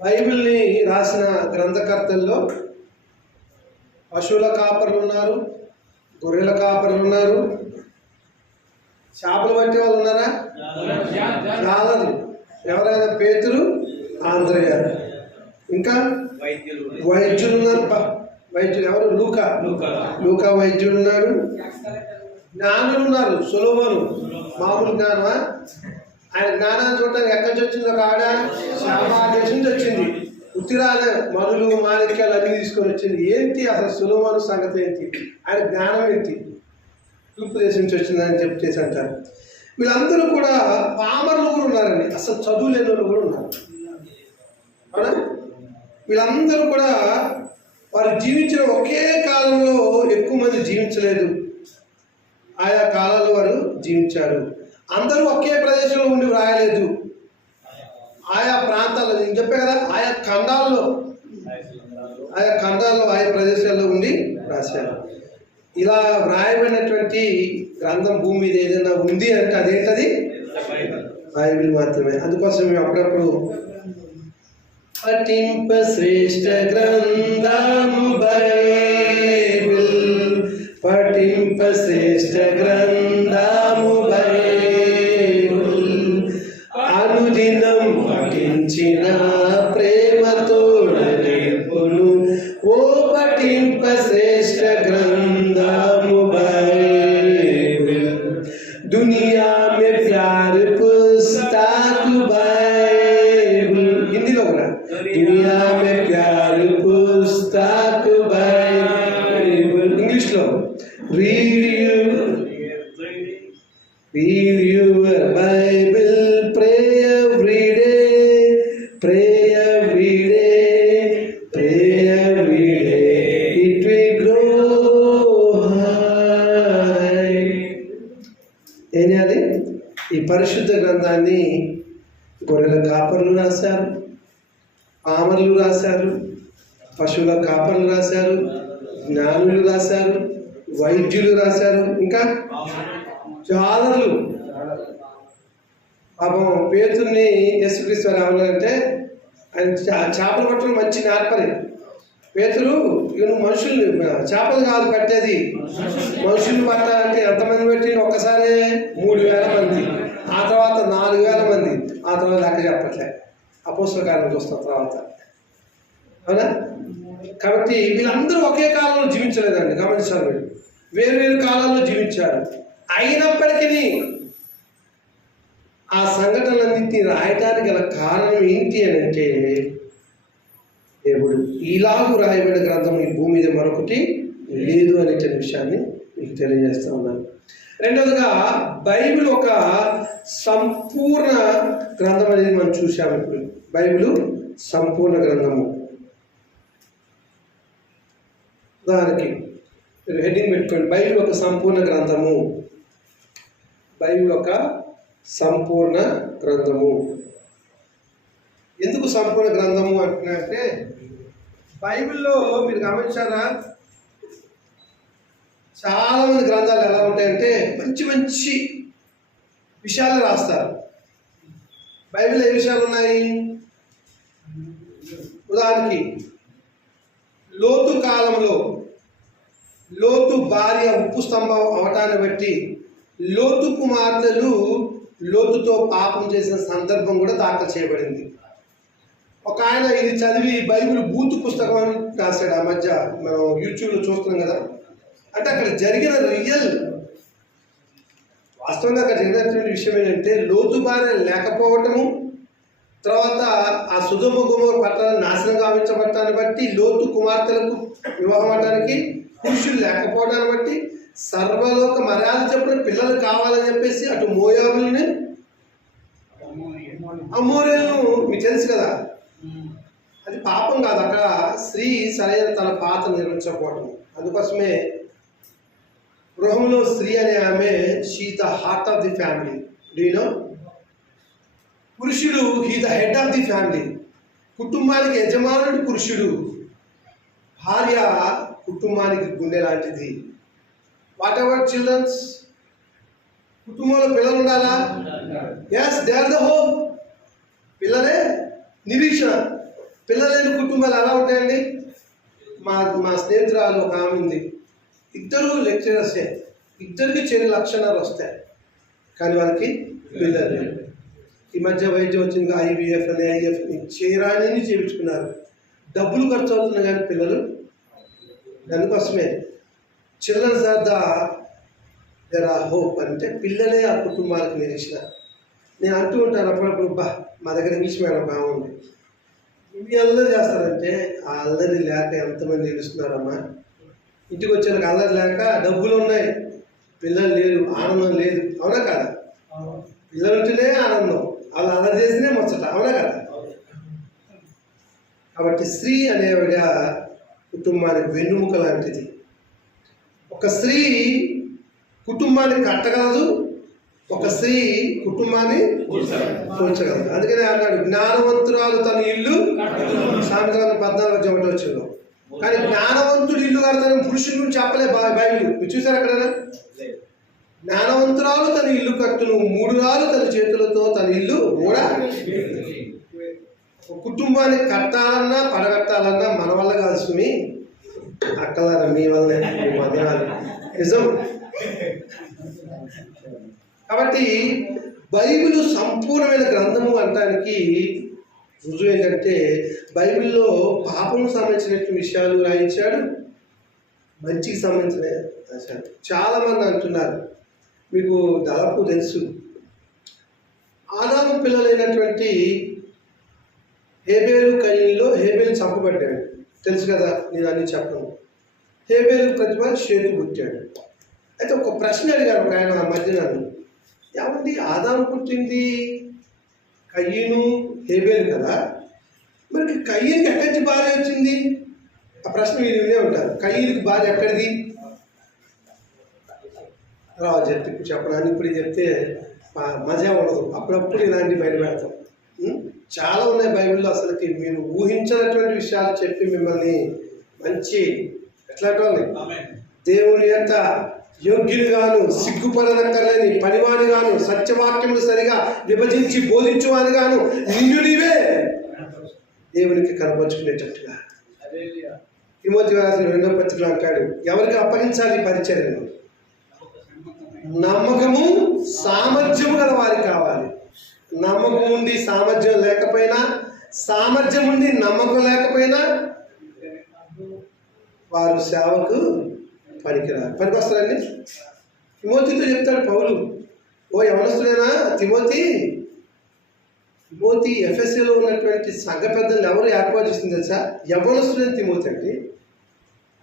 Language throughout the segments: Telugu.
బైబిల్ని రాసిన గ్రంథకర్తల్లో పశువుల కాపరులు ఉన్నారు, గొర్రెల కాపరులు ఉన్నారు, చేపలు పట్టే వాళ్ళు ఉన్నారా? చాలదు. ఎవరైనా పేతురు, ఆంద్రయ్య, ఇంకా వైద్యులు ఉన్నారు. వైద్యులు ఎవరు? లూకా వైద్యుడు ఉన్నారు. జ్ఞానులు ఉన్నారు. సొలొమోను మామూలు జ్ఞానమా? ఆయన జ్ఞానాన్ని చూడటానికి ఎక్కడి నుంచి వచ్చింది? ఒక ఆవిడ శామా దేశం నుంచి వచ్చింది. ఉత్తిరాలే మనులు మాణిక్యాలు అన్నీ తీసుకొని వచ్చింది. ఏంటి అసలు సొలొమోను సంగతి ఏంటి? ఆయన జ్ఞానం ఏంటి? తూర్పు దేశం నుంచి వచ్చిందని చెప్పేసి అంటారు. వీళ్ళందరూ కూడా పామరులు కూడా ఉన్నారండి. అసలు చదువు లేని వాళ్ళు కూడా ఉన్నారు. అవునా? వీళ్ళందరూ కూడా వారు జీవించిన ఒకే కాలంలో ఎక్కువ మంది జీవించలేదు. ఆయా కాలాల్లో వారు జీవించారు. అందరూ ఒకే ప్రదేశంలో ఉండి వ్రాయలేదు. ఆయా ప్రాంతాల్లో, నేను చెప్పే కదా, ఆయా ఖండాల్లో ఆయా ప్రదేశాల్లో ఉండి రాశారు. ఇలా వ్రాయబడినటువంటి గ్రంథం భూమి మీద ఏదైనా ఉంది అంటే అదేంటది? బైబిల్ మాత్రమే. అందుకోసం మేము అప్పుడప్పుడు పఠింప శ్రేష్ఠ గ్రంథము బైబిల్, పఠింప శ్రేష్ఠ గ్రంథము బైబిల్, అనుదినం పఠించిన ప్రేమతో నింపును ఓ పఠింప శ్రేష్ఠ గ్రంథము బైబిల్, దునియా మే ప్యార్ పుస్తక్ బైబిల్. హిందీలో కూడా దునియా మే ప్యార్ పుస్తక్ బైబిల్. ఇంగ్లీష్లో read your Bible, pray every day, pray every day, pray every day, it will grow high. ఏం చేయాలి? ఈ పరిశుద్ధ గ్రంథాన్ని గొర్రెల కాపర్లు రాశారు, పామర్లు రాశారు, పశువుల కాపర్లు రాశారు, జ్ఞానులు రాశారు, వైద్యులు రాశారు, ఇంకా జాలర్లు. పాపం పేతుర్ని యేసుక్రీస్తు రావాలంటే ఆయన చేపలు పట్టడం మంచి నేర్పరి. పేతురు ఇక మనుషులు చేపలు కాదు పట్టేది, మనుషులు పట్టాలంటే ఎంతమంది పెట్టి? ఒక్కసారి 3000 మంది, ఆ తర్వాత 4000 మంది, ఆ తర్వాత లెక్క చెప్పట్లే. అపోస్తల కార్యం చూస్తాం తర్వాత. అవునా? కాబట్టి వీళ్ళందరూ ఒకే కాలంలో జీవించలేదండి. గమనించాలి. వీళ్ళు వేరు కాలాల్లో జీవించారు. అయినప్పటికీ ఆ సంఘటనలన్నింటినీ రాయటానికి గల కారణం ఏంటి అని అంటే, దేవుడు ఇలాగూ రాయబడిన గ్రంథం ఈ భూమి మీద మరొకటి లేదు అనే విషయాన్ని మీకు తెలియజేస్తూ ఉన్నాను. రెండవదిగా బైబిల్ ఒక సంపూర్ణ గ్రంథం అనేది మనం చూసాము. ఇప్పుడు బైబిల్ సంపూర్ణ గ్రంథము. దానికి హెడ్డింగ్ పెట్టుకోండి, బైబిల్ ఒక సంపూర్ణ గ్రంథము. బైబిల్ ఒక సంపూర్ణ గ్రంథము. ఎందుకు సంపూర్ణ గ్రంథము అంటున్నారంటే, బైబిల్లో మీరు గమనించారా, చాలామంది గ్రంథాలు ఎలా ఉంటాయంటే మంచి మంచి విషయాలు రాస్తారు. బైబిల్లో ఏ విషయాలు ఉన్నాయి? ఉదాహరణకి లోతు కాలంలో లోతు భార్య ఉప్పు స్తంభం అవటాన్ని బట్టి లోతు కుమార్తెలు లోతుతో పాపం చేసిన సందర్భం కూడా దాఖలు చేయబడింది. ఒక ఆయన ఇది చదివి బైబిల్ బూతు పుస్తకం అని రాశాడు. ఆ మధ్య మనం యూట్యూబ్లో చూస్తున్నాం కదా. అంటే అక్కడ జరిగిన రియల్ వాస్తవంగా అక్కడ జరిగినటువంటి విషయం ఏంటంటే, లోతు భార్య లేకపోవటము, తర్వాత ఆ సొదొమ గొమొర పట్టణాన్ని నాశనం గావించబడటాన్ని బట్టి, లోతు కుమార్తెలకు వివాహం అవడానికి పురుషులు లేకపోవడాన్ని బట్టి, సర్వలోక మర్యాద చెప్పిన పిల్లలు కావాలని చెప్పేసి అటు మోయాబుల్ని, అమోరీయులను మీకు తెలుసు కదా, అది పాపం కాదు. అక్కడ స్త్రీ సరైన తన పాత్ర నిర్వహించకపోవడం. అందుకోసమే గృహంలో స్త్రీ అనే ఆమె she the heart of the family. Do you know? పురుషుడు he the head of the family. కుటుంబానికి యజమానుడు పురుషుడు, భార్య కుటుంబానికి గుండె లాంటిది. వాట్ ఎవర్ చిల్డ్రన్స్, కుటుంబంలో పిల్లలు ఉండాలా? Yes, they are the hope. పిల్లలే నిరీక్షణ. పిల్లలేని కుటుంబాలు ఎలా ఉంటాయండి? మా స్నేహితురాలు ఒక ఆమె ఉంది, ఇద్దరు లెక్చరర్సే, ఇద్దరికి చెల్లి లక్షణాలు వస్తాయి, కానీ వాళ్ళకి పిల్లలు లేరు. ఈ మధ్య వైద్యం వచ్చింది, IVF అని IF అని చేయరాని చేయించుకున్నారు, డబ్బులు ఖర్చు అవుతున్నాయి కానీ పిల్లలు. దానికోసమే childrens are their our hope అంటే పిల్లలే ఆ కుటుంబాలకు నిరీక్షణ. నేను అంటూ ఉంటాను అప్పుడప్పుడు, మా దగ్గర ఇంగ్లీష్ మేడం బాగుంది, ఇవి అల్లరి చేస్తారంటే ఆ అల్లరి లేక ఎంతమంది నిలుస్తున్నారమ్మా. ఇంటికి వచ్చేందుకు అల్లరి లేక డబ్బులు ఉన్నాయి, పిల్లలు లేరు, ఆనందం లేదు. అవునా కదా? పిల్లలు ఉంటేనే ఆనందం, వాళ్ళు అల్లరి చేసినే ముచ్చట. అవునా కదా? కాబట్టి స్త్రీ అనేవిడ కుటుంబానికి వెన్నుముక లాంటిది. ఒక స్త్రీ కుటుంబాన్ని కట్టగలదు, ఒక స్త్రీ కుటుంబాన్ని కూర్చగలదు. అందుకనే అన్నాడు, జ్ఞానవంతురాలు తన ఇల్లు, సాయంత్రం 14 వచ్చిందో. కానీ జ్ఞానవంతుడు ఇల్లు కడతానని పురుషుడి గురించి చెప్పలే బైబిల్. మీరు చూసారు ఎక్కడైనా? జ్ఞానవంతురాలు తన ఇల్లు కట్టును, 3 రాళ్ళు తన చేతులతో తన ఇల్లు కూడా. కుటుంబాన్ని కట్టాలన్నా పడగట్టాలన్నా మన వల్ల కాదు సుమి, అక్కలారా మీ వల్లనే, మీ మధ్యాలు నిజం. కాబట్టి బైబిల్ సంపూర్ణమైన గ్రంథము అనడానికి రుజువు ఏంటంటే, బైబిల్లో పాపం సంబంధించిన విషయాలు రాయించాడు, మంచికి సంబంధించిన రాశాడు. చాలామంది అంటున్నారు, మీకు దాదాపు తెలుసు, ఆదాము పిల్లలైనటువంటి హేబేలు కయీనులో హేబేలు చంపబడ్డాడు, తెలుసు కదా, నేను అన్ని చెప్పను. హేబేలు ప్రతిభ షేతు పుట్టాడు. అయితే ఒక ప్రశ్న అడిగారు ఒక ఆయన ఆ మధ్య, నన్ను, ఏమండి ఆదాము పుట్టింది కయీను హేబేలు కదా, మరి కయీనుకి ఎక్కడి నుంచి భార్య వచ్చింది? ఆ ప్రశ్న మీరు వినే ఉంటారు. కయీనుకి భార్య ఎక్కడిది? రావు చెప్తే ఇప్పుడు చెప్పడానికి, ఇప్పుడు చెప్తే మజా ఉండదు. అప్పుడప్పుడు ఇలాంటివి బయటపెడతాం. చాలా ఉన్నాయి బైబిల్లో, అసలుకి మీరు ఊహించినటువంటి విషయాలు చెప్పి మిమ్మల్ని మంచి ఎట్లాంటి దేవుని యొక్క యోగ్యునిగాను, సిగ్గుపడనక్కర్లేని పనివానిగాను, సత్యవాక్యములు సరిగా విభజించి బోధించువానిగాను నిన్ను నీవే దేవునికి కనపరుచుకునేటట్టుగా. తిమోతి రాసిన 2వ పత్రికలో అంటాడు, ఎవరికి అప్పగించాలి పరిచర్యను? నమ్మకము సామర్థ్యము గల వారికి కావాలి. నమ్మకం ఉండి సామర్థ్యం లేకపోయినా, సామర్థ్యం ఉండి నమ్మకం లేకపోయినా వారు సేవకు పనికిరారు. పనికొస్తారండి. తిమోతితో చెప్తాడు పౌలు, ఓ యవనస్తుడైనా తిమోతి, ఎఫ్ఎస్సీలో ఉన్నటువంటి సంఘ పెద్దలు ఎవరు ఏర్పాటు చేసింది తెలుసా? యవనస్తుడైన తిమోతి అండి.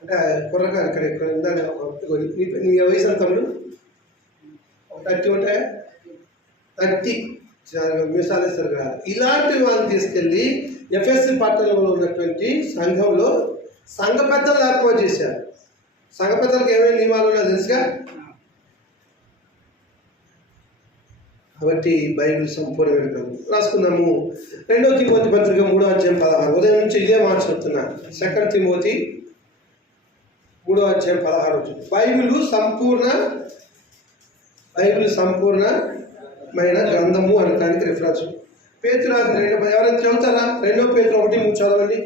అంటే కుర్రగారు ఇక్కడ నీ వయసు ఎంత తమ్ముడు? 30 ఉంటాయా? 30 మీసాలేస్తారు కదా. ఇలాంటి వాళ్ళని తీసుకెళ్ళి ఎఫ్ఎస్సీ పట్టణంలో ఉన్నటువంటి సంఘంలో సంఘ పెద్దలు ఏర్పాటు చేశారు. సంఘ పెద్దలకు ఏమేమి నియమాలు ఉన్నాయో తెలుసుగా. కాబట్టి బైబిల్ సంపూర్ణమైన గ్రంథం. రాసుకున్నాము. 2వ తిమోతి పత్రిక 3వ అధ్యాయం 16. ఉదయం నుంచి ఇదే మాట చెప్తున్నా. 2 తిమోతి 3వ అధ్యాయం 16. బైబిల్ సంపూర్ణమైన గ్రంథము అనడానికి రిఫరెన్స్. పేతురు రాసిన 2 ఎవరైనా చదువుతారా? 2 పేతురు 1:3 చదవండి.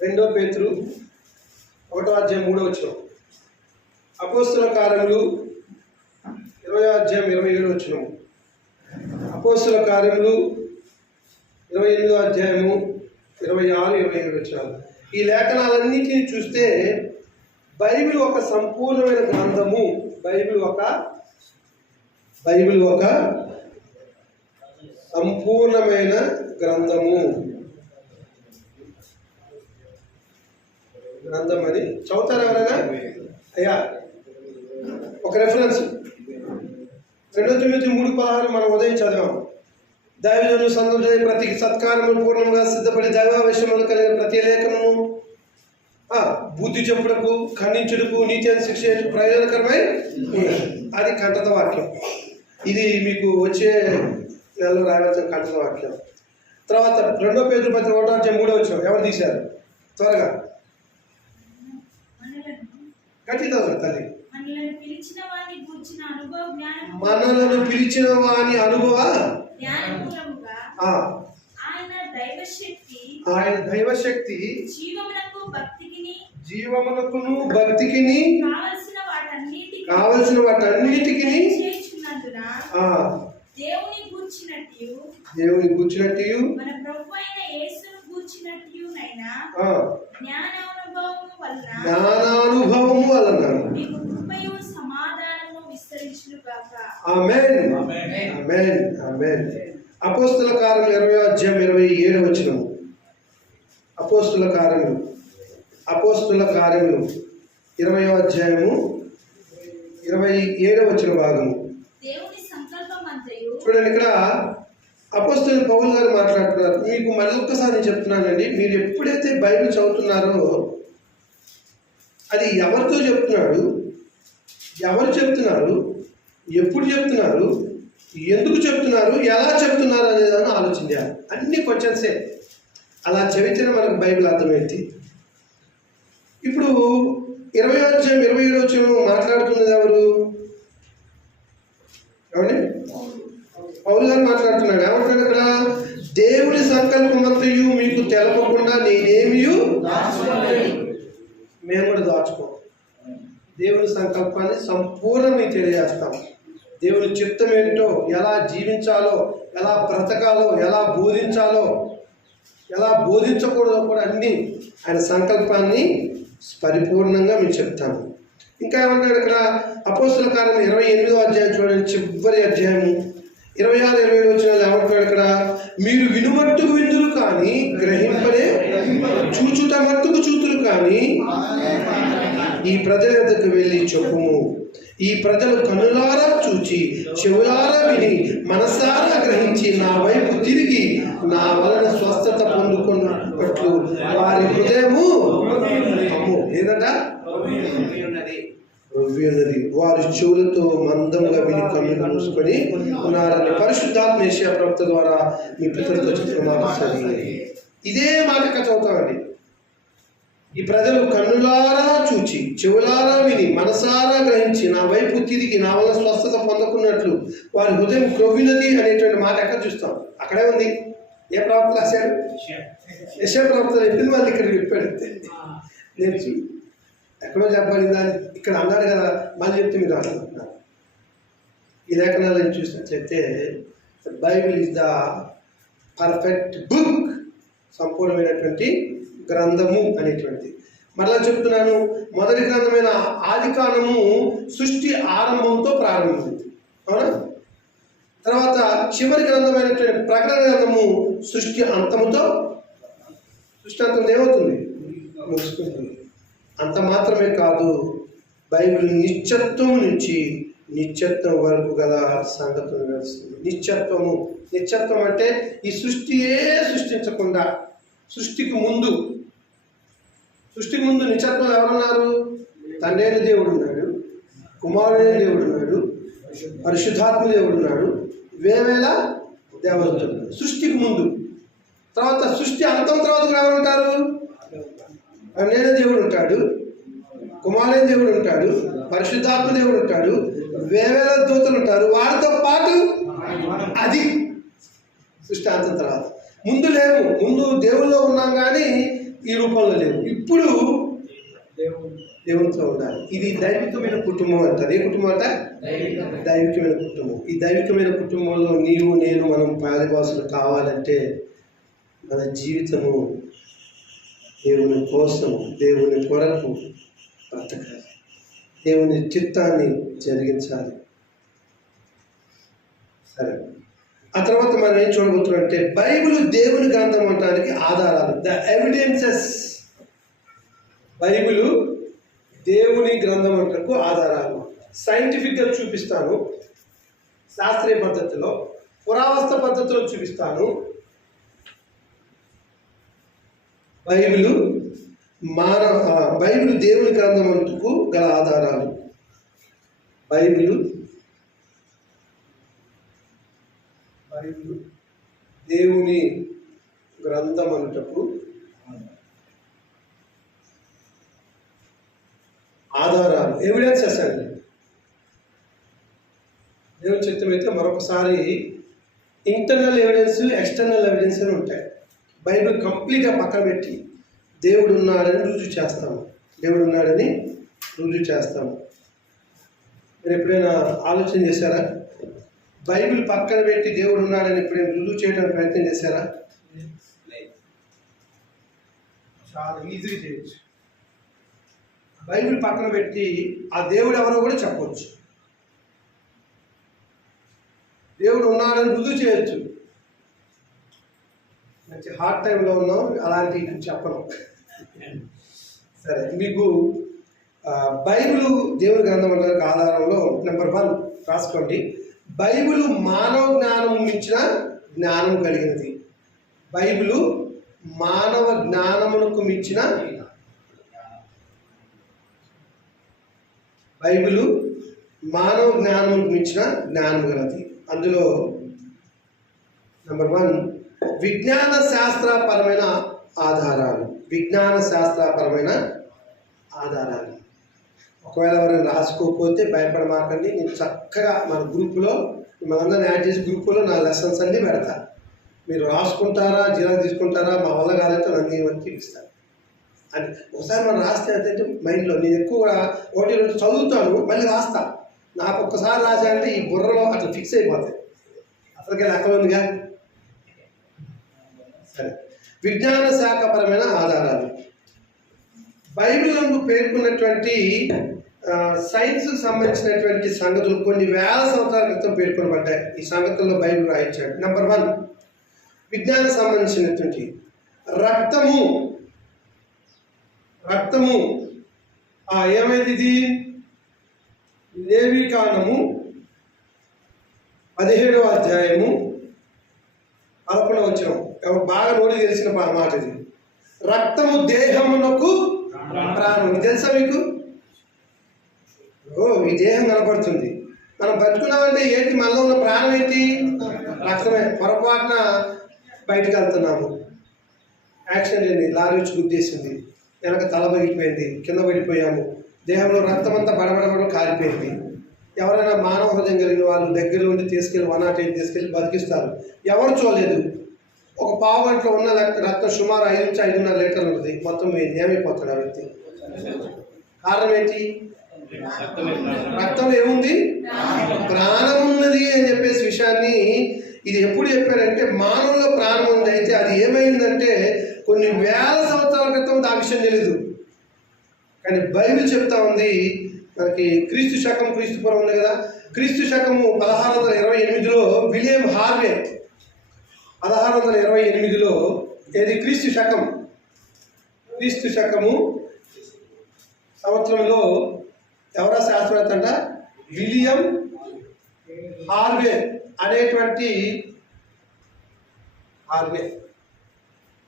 2 పేతురు 1వ అధ్యాయం 3వ వచనం. అపోస్తుల కార్యములు 20వ అధ్యాయం 27వ వచనం. అపోస్తుల కార్యములు 28వ అధ్యాయము 26, 27 వచనాలు. ఈ లేఖనాలన్నిటిని చూస్తే బైబిల్ ఒక సంపూర్ణమైన గ్రంథము. బైబిల్ ఒక సంపూర్ణమైన గ్రంథము. గ్రంథం అని చదువుతారా ఎవరైనా? అయ్యా ఒక రెఫరెన్స్ 2 తిమోతి 3:16 మనం ఉదయం చదివాం. దైవజనులు సందర్భ ప్రతి సత్కారము పూర్ణంగా సిద్ధపడి దైవావేశములు కలిగిన ప్రతి లేఖనము బుద్ధి చెప్పుటకు, ఖండించుటకు, నీతి శిక్ష ప్రయోజనకరమై అది కంఠత వాక్యం. ఇది మీకు వచ్చే నెలలో రావాల్సిన కంఠత వాక్యం. తర్వాత 2 పేతురు పత్రిక 1వ అధ్యాయం 3వ వచనం. ఎవరు తీశారు? త్వరగా గట్టి తల్లి. మనలను పిలిచిన వాని గూర్చిన అనుభవ జ్ఞానము మనలను పిలిచిన వాని అనుభవ జ్ఞానపూర్వముగా ఆయన దైవశక్తి జీవమునకు భక్తికిని కావలసిన వాటన్నిటికి దేవుని గూర్చినట్టు మన ప్రభువైన యేసును గూర్చినట్టునైనా జ్ఞానానుభవము వలన మీకు కృపయు సమాధానము విస్తరించును గాక. ఆమేన్ ఆమేన్ ఆమేన్. అపోస్తల కార్యములు 20వ అధ్యాయం 27వ వచనం. అపోస్తల కార్యములు 20వ అధ్యాయము 27వ వచన భాగము. దేవుని సంకల్పమంతయు చూడండి, ఇక్కడ అపోస్తలుడు పౌలు గారు మాట్లాడుతున్నారు. మీకు మరొకసారి నేను చెప్తున్నానండి, మీరు ఎప్పుడైతే బైబిల్ చదువుతున్నారో అది ఎవరితో చెప్తున్నాడు, ఎవరు చెప్తున్నారు, ఎప్పుడు చెప్తున్నారు, ఎందుకు చెప్తున్నారు, ఎలా చెప్తున్నారు అనేదాన్ని ఆలోచించాలి. అన్ని క్వశ్చన్సే. అలా చదివితేనే మనకు బైబిల్ అర్థమైంది. ఇప్పుడు 20వ అధ్యాయం 27వ వచనం మాట్లాడుతున్నది ఎవరు? పౌలు గారు మాట్లాడుతున్నాడు. ఏమంటాడు ఇక్కడ? దేవుని సంకల్పమంతయు మీకు తెలపకుండా నేనేమీ మేము కూడా దాచుకోం. దేవుని సంకల్పాన్ని సంపూర్ణంగా తెలియజేస్తాం. దేవుని చిత్తం ఏంటో, ఎలా జీవించాలో, ఎలా బ్రతకాలో, ఎలా బోధించాలో, ఎలా బోధించకూడదో కూడా అన్నీ ఆయన సంకల్పాన్ని పరిపూర్ణంగా మేము చెప్తాము. ఇంకా ఏమంటాడు ఇక్కడ? అపోస్తల కార్యం 28వ అధ్యాయం చూడండి, చివరి అధ్యాయము 26-27 వచనాలు ఏమంటాడు ఇక్కడ? మీరు వినుమట్టుకు విందురు కానీ గ్రహింపలే, చూచుట మట్టుకు చూతురు కానీ ఈ ప్రజల వద్దకు వెళ్ళి చెప్పుము. ఈ ప్రజలు కన్నులారా చూచి చెవులారా విని మనసారా గ్రహించి నా వైపు తిరిగి నా వలన స్వస్థత పొందుకున్నట్లు వారి హృదయము ఏదట ఉన్నది, వారి చెవులతో మందంగా విని కన్నులు మూసుకొని ఉన్నారని పరిశుద్ధాత్మ యేషయా ప్రవక్త ద్వారా మీ పితరులతో చెప్తున్నారు. ఇదే మాట చదువుతామండి. ఈ ప్రజలు కన్నులారా చూచి చెవులారా విని మనసారా గ్రహించి నా వైపు తిరిగి నా వల్ల స్వస్థత పొందుకున్నట్లు వారి హృదయం క్రొవ్వినది అనేటువంటి మాట ఎక్కడ చూస్తాం? అక్కడే ఉంది. ఏ ప్రవక్త రాశారు? యెషయా ప్రవక్త చెప్పింది, వాళ్ళు ఇక్కడ చెప్పాడు. నేను ఎక్కడో చెప్పాలి దాన్ని ఇక్కడ అన్నాడు కదా, మళ్ళీ చెప్తే మీరు అనుకుంటున్నారు. ఈ లేఖనాలను చూసినట్లయితే Bible is the perfect book, సంపూర్ణమైనటువంటి గ్రంథము అనేటువంటిది. మరలా చెప్తున్నాను, మొదటి గ్రంథమైన ఆదికాండము సృష్టి ఆరంభంతో ప్రారంభమైంది, అవునా? తర్వాత చివరి గ్రంథమైనటువంటి ప్రకటన గ్రంథము సృష్టి అంతముతో, సృష్టి అంతం ఏమవుతుంది? ముగుసుకుంటుంది. అంత మాత్రమే కాదు, బైబిల్ నిత్యత్వం నుంచి నిత్యత్వం వరకు గల సంగతులు నడుస్తుంది. నిత్యత్వం అంటే ఈ సృష్టియే సృష్టించకుండా సృష్టికి ముందు నిత్యత్వంలో ఎవరున్నారు? తండ్రి అయిన దేవుడు ఉన్నాడు, కుమారుడైన దేవుడు ఉన్నాడు, పరిశుద్ధాత్మ దేవుడు ఉన్నాడు, వేవేల దేవతలు సృష్టికి ముందు. తర్వాత సృష్టి అంతం తర్వాత కూడా ఎవరు ఉంటారు? తండ్రి అయిన దేవుడు ఉంటాడు, కుమారుడైన దేవుడు ఉంటాడు, పరిశుద్ధాత్మ దేవుడు ఉంటాడు, వేవేల దూతలు ఉంటారు. వారితో పాటు అది సృష్టి అంతం తర్వాత. ముందు లేవు, ముందు దేవుల్లో ఉన్నాం కానీ ఈ రూపంలో లేవు. ఇప్పుడు దేవునితో ఉండాలి. ఇది దైవికమైన కుటుంబం అంటారు. ఏ కుటుంబం అంట? దైవికమైన కుటుంబం. ఈ దైవికమైన కుటుంబంలో నీవు నేను మనం పాలివాసులు కావాలంటే మన జీవితము దేవుని కోసం, దేవుని కొరకు బ్రతకాలి, దేవుని చిత్తాన్ని జరిగించాలి. సరే, ఆ తర్వాత మనం ఏం చూడబోతున్నామంటే బైబిల్ దేవుని గ్రంథం అనడానికి ఆధారాలు, ద ఎవిడెన్సెస్. బైబిల్ దేవుని గ్రంథం అంటకు ఆధారాలు సైంటిఫిక్గా చూపిస్తాను, శాస్త్రీయ పద్ధతిలో, పురావస్తు పద్ధతిలో చూపిస్తాను. బైబిల్ దేవుని గ్రంథం అంటకు గల ఆధారాలు. బైబిల్ దేవుని గ్రంథం అంటకు ఆధారాలు, ఎవిడెన్సెస్ అండి. దేవుని చిత్తం అయితే మరొకసారి ఇంటర్నల్ ఎవిడెన్స్, ఎక్స్టర్నల్ ఎవిడెన్స్ అని ఉంటాయి. బైబిల్ కంప్లీట్గా పక్కన పెట్టి దేవుడు ఉన్నాడని రుజువు చేస్తాము. దేవుడు ఉన్నాడని రుజువు చేస్తాము. మీరు ఎప్పుడైనా ఆలోచన చేశారా? బైబిల్ పక్కన పెట్టి దేవుడు ఉన్నాడని ఎప్పుడైనా రుజువు చేయడానికి ప్రయత్నం చేశారా? చాలా ఈజీగా చేయొచ్చు. బైబిల్ పక్కన పెట్టి ఆ దేవుడు ఎవరో కూడా చెప్పవచ్చు. దేవుడు ఉన్నాడని రుజువు చేయొచ్చు. మంచి హార్డ్ టైంలో ఉన్నాం, అలాంటి చెప్పను. సరే, మీకు బైబిల్ దేవుని గ్రంథం అనే ఆధారంలో నెంబర్ 1 రాసుకోండి. బైబిల్ మానవ జ్ఞానం మించిన జ్ఞానం కలిగినది. బైబిల్ మానవ జ్ఞానమునకు మించిన బైబిల్ మానవ జ్ఞానమునకు మించిన జ్ఞానం గలది. అందులో నెంబర్ 1 విజ్ఞాన శాస్త్రపరమైన ఆధారాలు. విజ్ఞాన శాస్త్రపరమైన ఆధారాలు. ఒకవేళ ఎవరైనా రాసుకోకపోతే భయపడమాకండి. నేను చక్కగా మన గ్రూపులో మనందరిని యాడ్ చేసి గ్రూపులో నా లెసన్స్ అన్నీ పెడతా. మీరు రాసుకుంటారా, జిరా తీసుకుంటారా, మా వల్ల కాదంటే నన్ను ఏమని చూపిస్తాను. అని ఒకసారి మనం రాస్తే అంటే మైండ్లో నేను ఎక్కువగా 1-2 చదువుతాను, మళ్ళీ రాస్తా. నాకు ఒక్కసారి రాశానంటే ఈ బుర్రలో అట్లా ఫిక్స్ అయిపోతాయి. అసలుకే లెక్క ఉందిగా. సరే, విజ్ఞాన శాఖపరమైన ఆధారాలు. బైబిల్లో పేర్కొన్నటువంటి సైన్స్కి సంబంధించినటువంటి సంగతులు కొన్ని వేల సంవత్సరాల క్రితం పేర్కొనబడ్డాయి. ఈ సంగతుల్లో బైబిల్ రాయించాడు. నెంబర్ 1 విజ్ఞాన సంబంధించినటువంటి రక్తము. ఏమైంది ఇది? లేవికాండము 17వ అధ్యాయము 11వ వచనం. ఎవరు బాగా నోటి తెలిసిన మాట ఇది. రక్తము దేహమునకు ప్రాణం. తెలుసా మీకు? ఈ దేహం కనపడుతుంది. మనం బతుకున్నామంటే ఏంటి? మనలో ఉన్న ప్రాణం ఏంటి? రక్తమే. పొరపాటున బయటకు వెళ్తున్నాము, యాక్సిడెంట్ అయింది, లారీ వచ్చి గుద్దేసింది, వెనక తల పగిలిపోయింది, కింద పడిపోయాము, దేహంలో రక్తం అంతా బడబడబడ కారిపోయింది. ఎవరైనా మానవ హృదయం కలిగిన వాళ్ళు దగ్గర ఉండి తీసుకెళ్ళి 108 తీసుకెళ్ళి బతికిస్తారు. ఎవరు చూడలేదు. ఒక పావు గంటలో ఉన్న రక్తం సుమారు 5 నుంచి 5.5 లీటర్లు ఉంటుంది. మొత్తం ఏమైపోతాడు ఆ వ్యక్తి. కారణం ఏంటి? రక్తంలో ఏముంది? ప్రాణం ఉన్నది అని చెప్పేసి విషయాన్ని ఇది ఎప్పుడు చెప్పాడంటే మానవులో ప్రాణం ఉంది. అయితే అది ఏమైందంటే కొన్ని వేల సంవత్సరాల క్రితం ఆ విషయం తెలీదు. కానీ బైబిల్ చెప్తా ఉంది మనకి. క్రీస్తు శకం క్రీస్తు పూర్వం ఉంది కదా. క్రీస్తు శకము 1628లో విలియం హార్వే 1628లో ఏది క్రీస్తు శకము సంవత్సరంలో ఎవరా శాస్త్రవేత్త అంట? విలియం హార్వే అనేటువంటి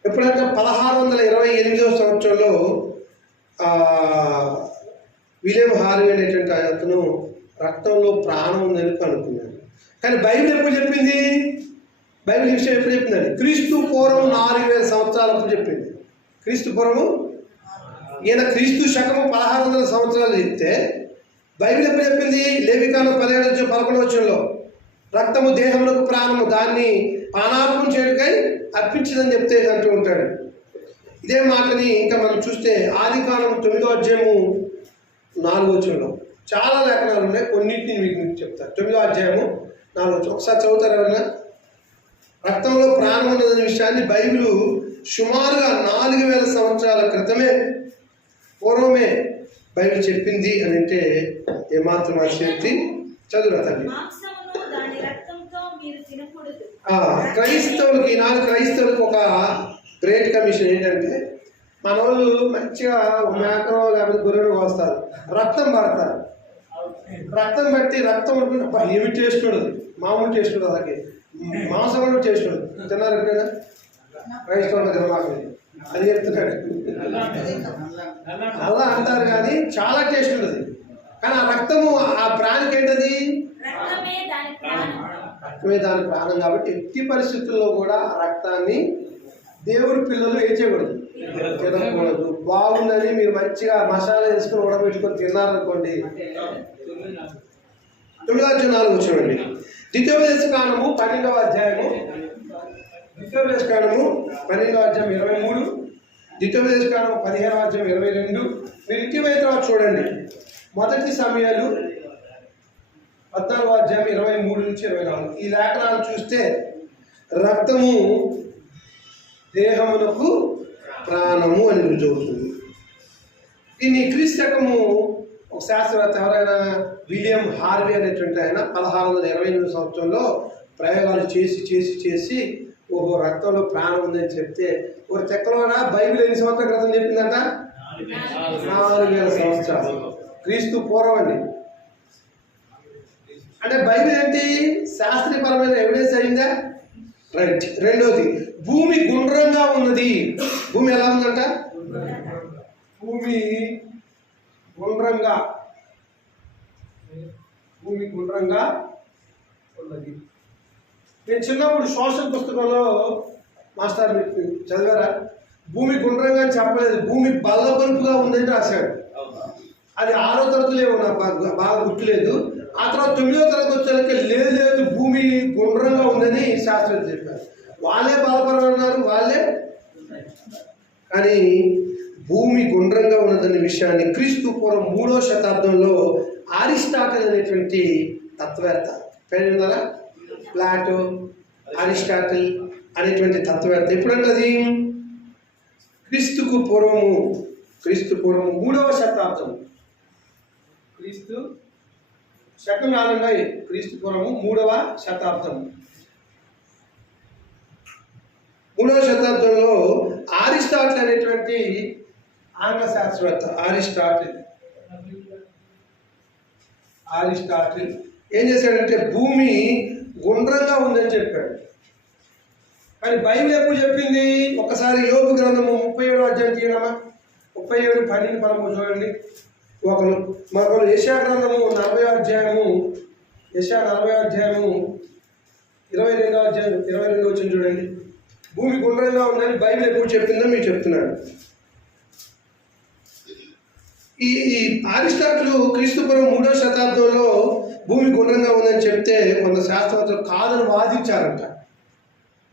ఎప్పుడంటే 1628వ సంవత్సరంలో విలియం హార్వే అనేటువంటి అతను రక్తంలో ప్రాణం ఉందని కనుక్కున్నాడు. కానీ బైబిల్ ఎప్పుడు చెప్పింది? బైబిల్ ఈ విషయం ఎప్పుడు చెప్పిందండి? క్రీస్తు పూర్వం 4000 సంవత్సరాలకు చెప్పింది. క్రీస్తు పూర్వము, ఈయన క్రీస్తు శకము 1600 సంవత్సరాలు చెప్తే బైబిల్ ఎప్పుడు చెప్పింది? లేవికాండం 17:11 రక్తము దేహములకు ప్రాణము, దాన్ని పానార్పణ చేయడానికై అర్పించిందని చెప్తే అంటూ ఉంటాడు. ఇదే మాటని ఇంకా మనం చూస్తే ఆదికాండం 9వ అధ్యాయము 4వ వచనంలో చాలా లేఖనాలు ఉన్నాయి. కొన్నింటిని మీకు చెప్తారు. 9వ అధ్యాయము 4వ వచనం ఒకసారి చదువుతారు ఎవరైనా? రక్తంలో ప్రాణం ఉన్నదనే విషయాన్ని బైబిల్ సుమారుగా 4000 సంవత్సరాల క్రితమే పూర్వమే బైబిల్ చెప్పింది అని అంటే ఏమాత్రం అతిశక్తి. చదువురా తల్లి. క్రైస్తవులకి ఈనాడు క్రైస్తవులకు ఒక గ్రేట్ కమిషన్ ఏంటంటే మన వాళ్ళు మంచిగా మేకలో లేకపోతే గొర్రెలు కోస్తారు, రక్తం పడతారు. రక్తం బట్టి రక్తం అనుకుంటే ఏమి టేస్ట్ ఉండదు, మామూలు టేస్ట్ ఉండదు. అలాగే మాంసం కూడా టేస్ట్ ఉండదు. తిన్నారు ఎప్పుడైనా? క్రైస్తవులు తినమాకు అది చెప్తున్నాడు. అలా అంటారు కానీ చాలా టేస్ట్ ఉండదు. కానీ ఆ రక్తము ఆ ప్రాణికి ఏంటది? రక్తమే దాని ప్రాణం. కాబట్టి ఎట్టి పరిస్థితుల్లో కూడా ఆ రక్తాన్ని దేవుడి పిల్లలు ఏం చేయకూడదు, తినకూడదు. బాగుందని మీరు మంచిగా మసాలా వేసుకొని ఉడబెట్టుకొని తిన్నారనుకోండి, 9వ అధ్యాయం 4వ చూడండి. ద్వితీయోపదేశ కాండము 12వ అధ్యాయము, ద్వితీయోపదేశ కాండము 12వ అధ్యాయం 23, ద్వితీయోపదేశ కాండము 15వ అధ్యాయం 22. మీరు ఇంటివైన తర్వాత చూడండి. మొదటి సమయాలు 14వ అధ్యాయం 23 నుంచి 24. ఈ లేఖనాలు చూస్తే రక్తము దేహమునకు ప్రాణము అని రుజువుతుంది. దీన్ని క్రీస్తు శకము ఒక శాస్త్రవేత్త ఎవరైనా విలియం హార్వీ అనేటువంటి ఆయన 1628 సంవత్సరంలో ప్రయోగాలు చేసి ఓహో రక్తంలో ప్రాణం ఉందని చెప్తే, ఒక చెక్కలోన బైబిల్ ఎన్ని సంవత్సరాల క్రితం చెప్పిందంట? 4000 సంవత్సరాలు. క్రీస్తు పూర్వం అండి. అంటే బైబిల్ ఏంటి? శాస్త్రీయపరమైన ఎవిడెన్స్ అయిందా? రైట్. రెండోది, భూమి గుండ్రంగా ఉన్నది. భూమి ఎలా ఉందంట? భూమి గుండ్రంగా ఉన్నది. నేను చిన్నప్పుడు సోషల్ పుస్తకంలో మాస్టర్ మీకు చదివారా? భూమి గుండ్రంగా అని చెప్పలేదు, భూమి బల్లబలుపుగా ఉందని రాశాడు. అది 6వ తరగతిలో నాకు బాగా గుర్తులేదు. ఆ తర్వాత 9వ తరగతి వచ్చాక లేదు భూమి గుండ్రంగా ఉందని శాస్త్రవేత్తలు చెప్పారు. వాళ్ళే బాధపడమన్నారు వాళ్ళే. కానీ భూమి గుండ్రంగా ఉన్నదనే విషయాన్ని క్రీస్తు పూర్వం 3వ శతాబ్దంలో అరిస్టాటిల్ అనేటువంటి తత్వవేత్త, పేరుందా? ప్లాటో, అరిస్టాటిల్ అనేటువంటి తత్వవేత్త ఎప్పుడంటది? క్రీస్తు పూర్వము 3వ శతాబ్దం. క్రీస్తు శకం రానున్నాయి. క్రీస్తు పూర్వము 3వ శతాబ్దం. 3వ శతాబ్దంలో అరిస్టాటిల్ అనేటువంటి ఆంగ్ల శాస్త్రవేత్త అరిస్టాటిల్ ఏం చేశాడంటే భూమి గుండ్రంగా ఉందని చెప్పాడు. కానీ బైబిల్ ఎప్పుడు చెప్పింది? ఒకసారి యోబు గ్రంథము 37వ అధ్యాయం తీయడమా? 37, 12, 13 చూడండి. మరొకరు యెషయా గ్రంథము 40వ అధ్యాయము 22వ అధ్యాయం 22 వచ్చింది చూడండి. భూమి గుండ్రంగా ఉందని బైబిల్ ఎప్పుడు చెప్పిందో మీకు చెప్తున్నాడు. ఈ అరిస్టాటిల్ క్రీస్తుపురం 3వ శతాబ్దంలో భూమి గుండ్రంగా ఉందని చెప్తే కొంత శాస్త్రవేత్తలు కాదని వాదించారంట.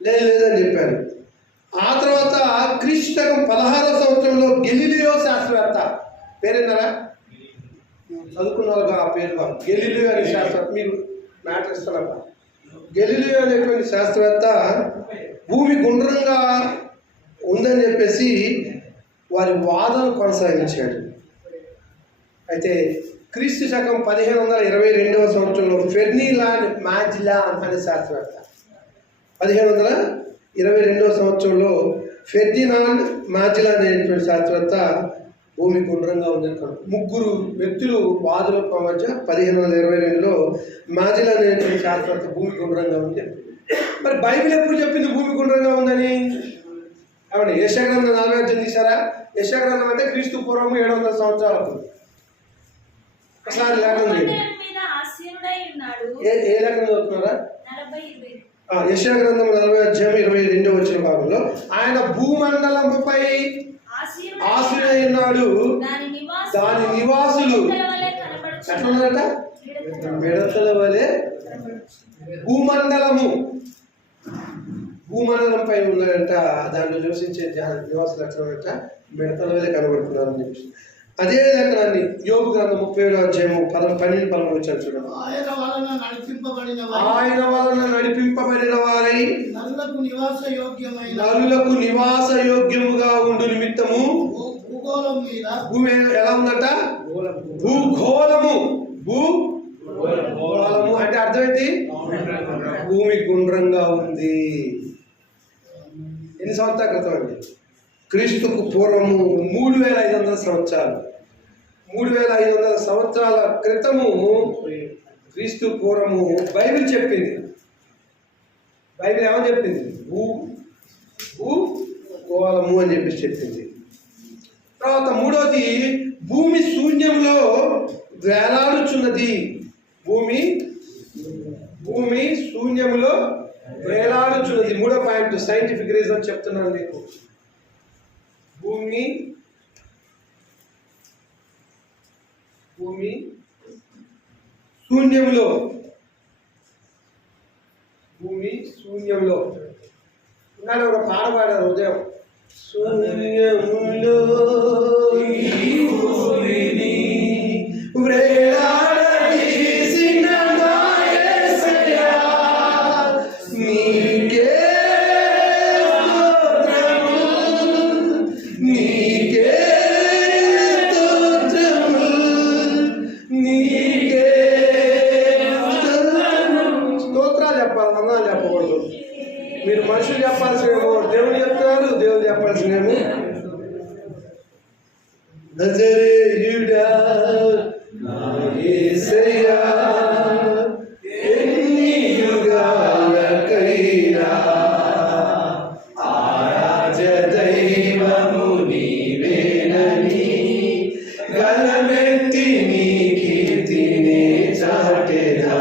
లేదని చెప్పారు. ఆ తర్వాత క్రీస్తు శకం 16వ సంవత్సరంలో గెలీలియో శాస్త్రవేత్త, పేరేంటారా? చదువుకున్న వాళ్ళగా ఆ పేరు గెలీలియో అనే శాస్త్రవేత్త, మీరు మ్యాటర్ ఇస్తారబ్బా. గెలీలియో అనేటువంటి శాస్త్రవేత్త భూమి గుండ్రంగా ఉందని చెప్పేసి వారి వాదన కొనసాగించాడు. అయితే క్రీస్తు శకం 1522వ సంవత్సరంలో ఫెర్డినాండ్ మాజిలాన్ అనే శాస్త్రవేత్త, 1522వ సంవత్సరంలో ఫెర్డినాండ్ మాజిలాన్ అనేటువంటి శాస్త్రవేత్త భూమి గుండ్రంగా ఉందని ముగ్గురు వ్యక్తులు వాదుల మధ్య 1522లో మాజిలాన్ అనేటువంటి శాస్త్రవేత్త భూమి గుండ్రంగా ఉంది చెప్పింది. మరి బైబిల్ ఎప్పుడు చెప్పింది భూమి గుండ్రంగా ఉందని? ఏమండి యెషయా గ్రంథం 40వ అధ్యాయం తీసారా? యెషయా గ్రంథం అంటే క్రీస్తు పూర్వము 700 సంవత్సరాలకు. ఒకసారి లేఖనం చేయండి. ఏ లేఖనం చదువుతున్నారా? యెషయా గ్రంథం 40వ అధ్యాయం 22వ వచ్చిన భాగంలో ఆయన భూమండలంపై ఆశీనుడై ఉన్నాడు, దాని నివాసులు ఎట్లున్నారట? మిడతల వలె. భూమండలంపై ఉన్నాడంట, దాంట్లో నివసించే నివాసులు ఎట్లున్నారట? మిడతల వలె కనబడుతున్నారని చెప్పి అదే లేఖనాన్ని యోబు గ్రంథం 37వ అధ్యాయము 12, 13 వచ్చాను చూడండి. ఆయన వలన నడిపింపబడిన వారై నరులకు నివాస యోగ్యముగా ఉండు నిమిత్తము భూమి ఎలా ఉందట? భూగోళము అంటే అర్థమైంది భూమి గుండ్రంగా ఉంది. ఎన్ని సంవత్సరాల క్రితం అండి? క్రీస్తుకు పూర్వము 3500 సంవత్సరాలు. 3500 సంవత్సరాల క్రితము క్రీస్తు పూర్వము బైబిల్ చెప్పింది. బైబిల్ ఏమని చెప్పింది? భూగోళము అని చెప్పేసి చెప్పింది. తర్వాత మూడోది, భూమి శూన్యంలో వేలాడుచున్నది. భూమి శూన్యంలో వేలాడుచున్నది. 3వ పాయింట్ సైంటిఫిక్ రీజన్ చెప్తున్నాను మీకు. భూమి శూన్యంలో, భూమి శూన్యంలో. కానీ ఒక పాట పాడారు ఉదయం, శూన్యములో వ్రేలాడదీసిన నా యేసయ్యా, నీకే స్తోత్రము, నీకే స్తోత్రము, నీకే స్తోత్రాలు చెప్పాలి, వందనాలు చెప్పకూడదు. మీరు మనుషులు చెప్పాల్సినేమో దేవుడు చెప్తున్నారు, దేవుడు చెప్పాల్సినేమో. నజరేయుడా నా యేసయ్యా, ఎన్ని యుగాలకైనా ఆరాధ్య దైవము నీవేనని గలమెత్తి నీ కీర్తినే చాటెదా.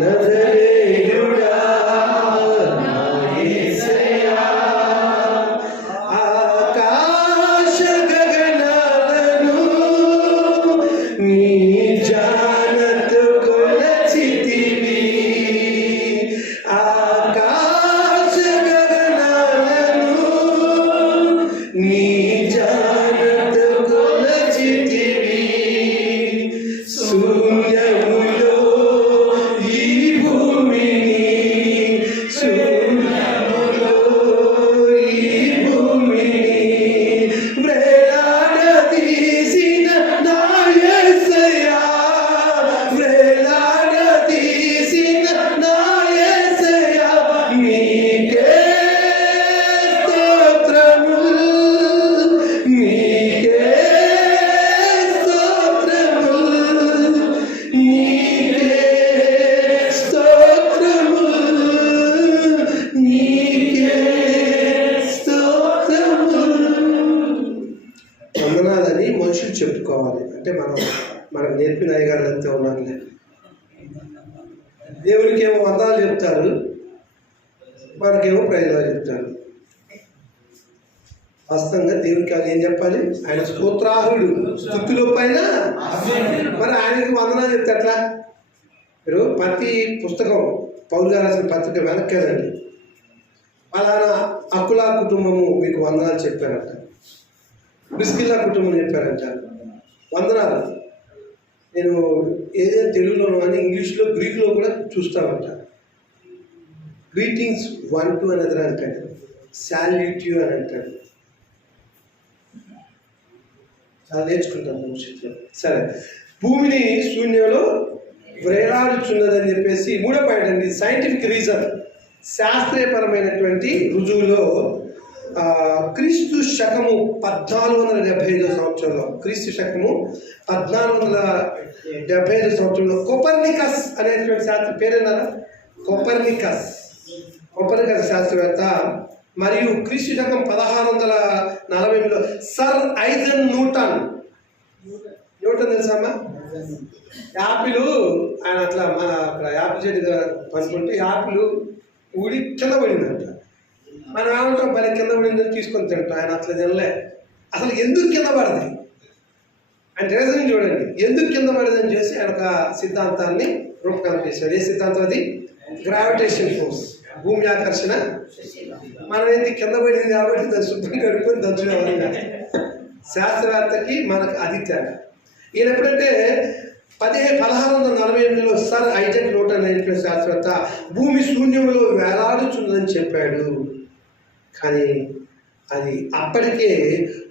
నజరేయుడా నా యేసయ్యా, ఆకాశ గగనాలను నీ జానతో కొలచితివి, ఆకాశ గగనాలను నీ జానతో కొలచితివి. శూన్యములో ఈ భూమిని, శూన్యములో ఈ భూమిని వ్రేలాడదీసిన నా యేసయ్యా, వ్రేలాడదీసిన నా యేసయ్యా, నీకే స్తోత్రము, నీకే స్తోత్రము, నీకే స్తోత్రము, నీకే స్తోత్రము. వందనాలని మనుషులు చెప్పుకోవాలి. అంటే మనకు నేర్పిన అయ్యగారు అంతే ఉన్నారులే. దేవుడికి ఏమో వందనాలు చెప్తారు, మనకేమో ప్రయోజనాలు చెప్తారు. వాస్తవంగా దేవుడికి అది ఏం చెప్పాలి? ఆయన స్తోత్రాహుడు, స్తుతుల పైన. మరి ఆయనకి వందనాలు చెప్తే అట్లా? మీరు ప్రతి పుస్తకం పౌలు గారు రాసిన పత్రిక వెనక్కేదండి, అలానా అకులా కుటుంబము మీకు వందనాలు చెప్పారంట, ప్రిస్కిల్లా కుటుంబం చెప్పారంట వందనాలు. నేను ఏదైనా తెలుగులోనో కానీ ఇంగ్లీష్లో గ్రీకులో కూడా చూస్తామంట. గ్రీటింగ్స్ 1 to another అంటాడు, సాల్యూట్ యు అని అంటాడు. చాలా నేర్చుకుంటాను భవిష్యత్తులో. సరే, భూమిని శూన్యంలో వ్రేలాడుచున్నదని చెప్పేసి మూడో పాయింట్ అండి, సైంటిఫిక్ రీజన్, శాస్త్రీయపరమైనటువంటి రుజువులో క్రీస్తు శకము 1475 సంవత్సరంలో, క్రీస్తు శకము 1475 సంవత్సరంలో కొపర్నికస్ అనేటువంటి శాస్త్ర పేరేనారా? కొపర్నికస్ శాస్త్రవేత్త మరియు క్రీస్తు శకం 1648లో సర్ ఐజన్ న్యూటన్ తెలుసామా? యాపిల్ ఆయన అట్లా మన అక్కడ యాపిల్ చెట్టు పనుకుంటే యాపిల్ ఊడి కింద పడిందంట. మనం ఏమంటాం, భలే కింద పడిందని తీసుకొని తింటాం. ఆయన అట్లా తినలే. అసలు ఎందుకు కింద పడది అంటే రీజన్ చూడండి, ఎందుకు కింద పడదని చేసి ఆయన ఒక సిద్ధాంతాన్ని రూపకల్పన చేశాడు. ఏ సిద్ధాంతం అది? గ్రావిటేషన్ ఫోర్స్, భూమి ఆకర్షణ. మనం ఏంటి కింద పడింది కాబట్టి దాన్ని శుభ్రం కడుక్కొని దంచుకోవాలి. శాస్త్రవేత్తకి మనకు అది తేడా. ఈయన ఎప్పుడంటే 1648లో సర్ ఐజక్ న్యూటన్ అనే శాస్త్రవేత్త భూమి శూన్యంలో వేలాడుచుందని చెప్పాడు. కానీ అది అప్పటికే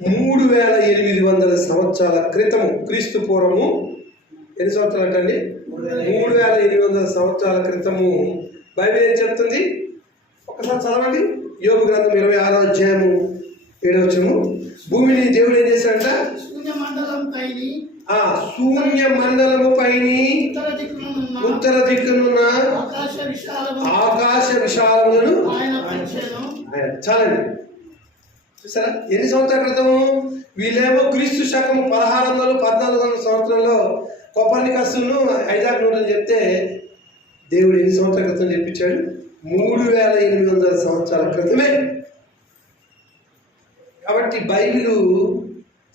3800 సంవత్సరాల క్రితము, క్రీస్తు పూర్వము ఎన్ని సంవత్సరాలు అంటండి? 3800 సంవత్సరాల క్రితము బైబిల్ ఏం చెప్తుంది? ఒకసారి చదవండి. యోబు గ్రంథం 26వ అధ్యాయము 7వ వచనము. భూమిని దేవుడు ఏం చేశాడంట? శూన్య మండలము పైని ఉత్తర దిక్కునున్న ఆకాశ విశాలములను. చాలండి, చూసారా ఎన్ని సంవత్సరాల క్రితము? వీళ్ళేమో క్రీస్తు శకము 1400-1400 సంవత్సరంలో కొపర్నికస్ను ఐజాక్ న్యూటన్ చెప్తే దేవుడు ఎన్ని సంవత్సరాల క్రితం చెప్పించాడు? 3800 సంవత్సరాల క్రితమే. కాబట్టి బైబిలు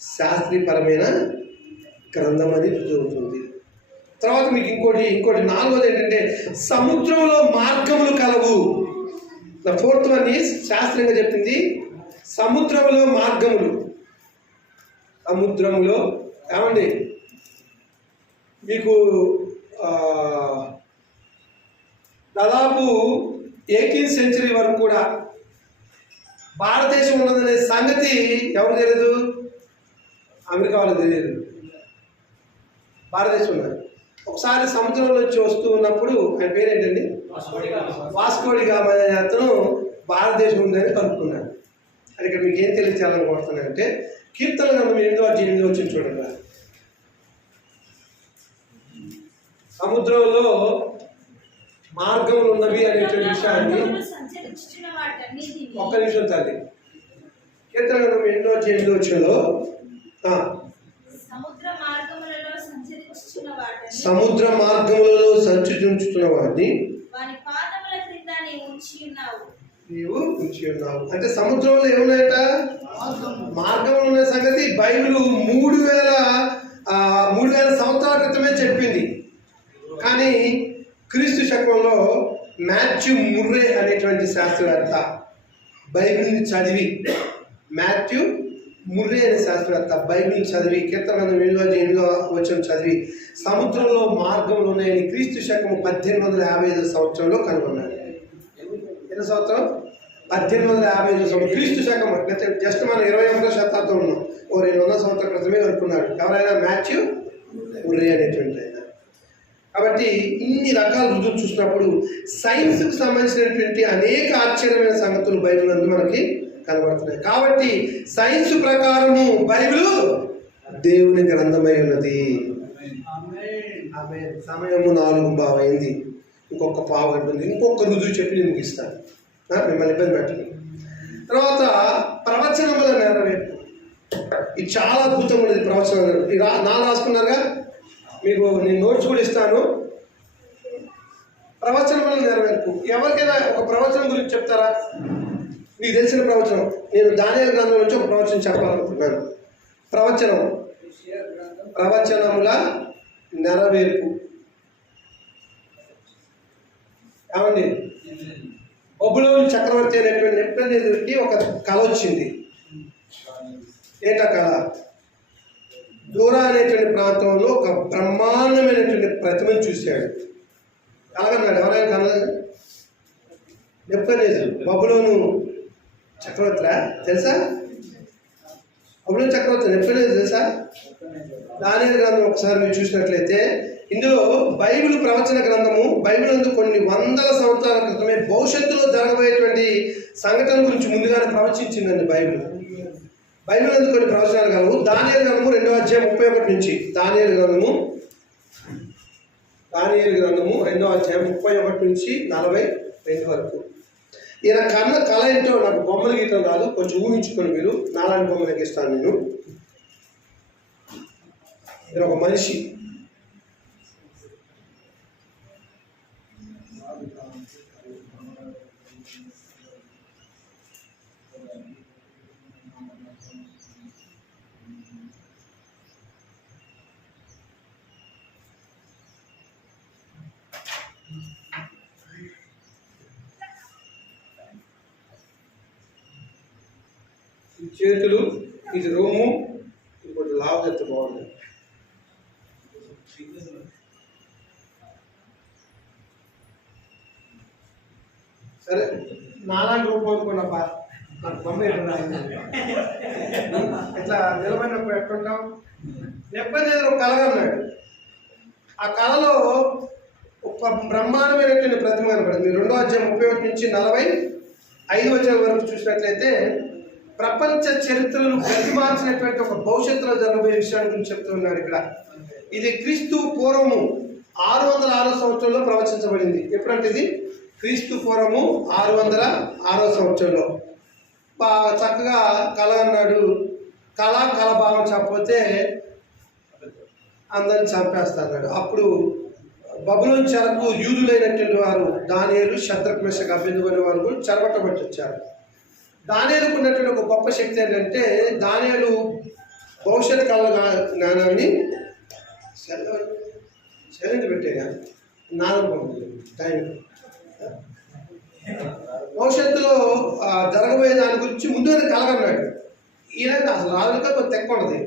శాస్త్రీయపరమైన గ్రంథం అని రుజువుతుంది. తర్వాత మీకు ఇంకోటి నాలుగోది ఏంటంటే సముద్రంలో మార్గములు కలవు. ద ఫోర్త్ వన్ ఈజ్ శాస్త్రంగా చెప్పింది సముద్రంలో మార్గములు. సముద్రంలో ఏమండి మీకు దాదాపు 18th century వరకు కూడా భారతదేశం ఉన్నదనే సంగతి ఎవరు తెలియదు? అమెరికా వాళ్ళకి తెలియదు, భారతదేశం ఉన్నది. ఒకసారి సముద్రంలో నుంచి వస్తూ ఉన్నప్పుడు ఆయన పేరేంటండి, వాస్కోడి గామా అనే అతను భారతదేశం ఉందని కనుక్కున్నాడు. అది ఇక్కడ మీకు ఏం తెలియచేయాలనుకుంటున్నానంటే కీర్తన గ్రంథం 8వ వచ్చిన చూడండి. సముద్రంలో మార్గములు ఉన్నవి అనేటువంటి విషయాన్ని ఒక్క నిమిషం తల్లి. కీర్తన గ్రంథం 8వ వచ్చినలో సముద్ర మార్గములలో సంచరించుతున్న వాడిని నీవు ఉంచి ఉన్నావు. అంటే సముద్రంలో ఏమున్నాయట? మార్గములు ఉన్న సంగతి బైబిల్ 3000 సంవత్సరాల క్రితమే చెప్పింది. కానీ క్రీస్తు శకంలో మాథ్యూ ముర్రే అనేటువంటి శాస్త్రవేత్త బైబిల్ని చదివి, మాథ్యూ ముర్రే అనే శాస్త్రవేత్త బైబిల్ని చదివి కీర్తన 8వ వచనం చదివి సముద్రంలో మార్గంలో ఉన్నాయని క్రీస్తు శకము 1855 సంవత్సరంలో కనుగొన్నాడు. ఎన్ని సంవత్సరం? 1855 సంవత్సరం. క్రీస్తు శకం జస్ట్ మనం 21వ శతాబ్దం ఉన్నాం. 200 సంవత్సరాల క్రితమే కనుక్కున్నాడు. ఎవరైనా మాథ్యూ ముర్రే అనేటువంటి ఆయన. కాబట్టి ఇన్ని రకాల రుజువులు చూసినప్పుడు సైన్స్కి సంబంధించినటువంటి అనేక ఆశ్చర్యమైన సంగతులు బైబిల్ నందు మనకి కనబడుతున్నాయి. కాబట్టి సైన్స్ ప్రకారము బైబిల్ దేవుని గ్రంథమై ఉన్నది. ఆమె సమయము 4:15 అయింది. ఇంకొక పావు అంటుంది. ఇంకొక రుజువు చెప్పి నేను ముగిస్తాను, మిమ్మల్ని ఇబ్బంది పెట్టండి. తర్వాత ప్రవచనముల నెరవేర్పు. ఇది చాలా అద్భుతంగా ఉన్నది. ప్రవచనం నా రాసుకున్నారుగా, మీకు నేను నోట్స్ కూడా ఇస్తాను. ప్రవచనముల నెరవేర్పు. ఎవరికైనా ఒక ప్రవచనం గురించి చెప్తారా? మీకు తెలిసిన ప్రవచనం. నేను దానియేలు గ్రంథం నుంచి ఒక ప్రవచనం చెప్పాలనుకుంటున్నాను. ప్రవచనముల నెరవేర్పు. ఏమండి, బబులోను చక్రవర్తి అనేటువంటి నెబుకద్నెజరుకి ఒక కళ వచ్చింది. ఏంటా కళ? దూరా అనేటువంటి ప్రాంతంలో ఒక బ్రహ్మాండమైనటువంటి ప్రతిమను చూశాడు. అలాగన్నాడు. ఎవరైనా కళ? నెబుకద్నెజరు బబులోను చక్రవర్తిరా, తెలుసా? బబులోను చక్రవర్తి నెబుకద్నెజరు తెలుసా? దానియేలు గ్రంథం ఒకసారి మీరు చూసినట్లయితే ఇందులో బైబిల్ ప్రవచన గ్రంథము బైబిల్ నందు కొన్ని వందల సంవత్సరాల క్రితమే భవిష్యత్తులో జరగబోయేటువంటి సంఘటన గురించి ముందుగానే ప్రవచించిందండి బైబిల్. బైబిల్ నందు కొన్ని ప్రవచనాలు కలవు. దానియేలు గ్రంథము 2వ అధ్యాయం 31 నుంచి దానియేలు గ్రంథము 2వ అధ్యాయం 31 నుంచి 42 వరకు. ఈయన కన్న కళ ఏంటో నాకు బొమ్మలు గీయటం రాదు, కొంచెం ఊహించుకొని మీరు నాలాంటి బొమ్మలు గీస్తాను నేను. ఈయన ఒక మనిషి. చేతులు, ఇది రొమ్ము, ఇంకోటి లావుదెత్త బాగుంది. సరే, నాలాంటి రూపం అనుకున్నప్ప నాకు బొమ్మ ఇట్లా నిలబడినప్పుడు ఎట్లుంటాం? ఎప్పుడైతే ఒక కళగా ఉన్నాడు. ఆ కళలో ఒక బ్రహ్మాండమైనటువంటి ప్రతిమ కనపడింది. మీరు 2వ అధ్యాయం 31 నుంచి 45 వచనం వరకు చూసినట్లయితే ప్రపంచ చరిత్రను ప్రతిమార్చినటువంటి ఒక భవిష్యత్తులో జరగబోయే విషయాన్ని గురించి చెప్తున్నాడు ఇక్కడ. ఇది క్రీస్తు పూర్వము 606 సంవత్సరంలో ప్రవచించబడింది. ఎప్పుడంటే ఇది క్రీస్తు పూర్వము 606 సంవత్సరంలో. చక్కగా కళ అన్నాడు. కళాభావం చెప్పకపోతే అందరిని చంపేస్తాడు. అప్పుడు బబులోను చెరకు యూదులైనటువంటి వారు దానియేలు, షద్రక్, మెషక్, అబేద్నెగో అనే వారు కూడా చెరపట్టబట్టి వచ్చారు. దానియేలుకు ఉన్నటువంటి ఒక గొప్ప శక్తి ఏంటంటే దానియేలు భవిష్యత్ కాల జ్ఞానాన్ని ఛాలెంజ్ పెట్టేగా నాలుగు టైం భవిష్యత్తులో జరగబోయే దాని గురించి ముందుగానే కలగన్నాడు. ఈయన అసలు రాజుగా కొంచెం తెక్క ఉండదు.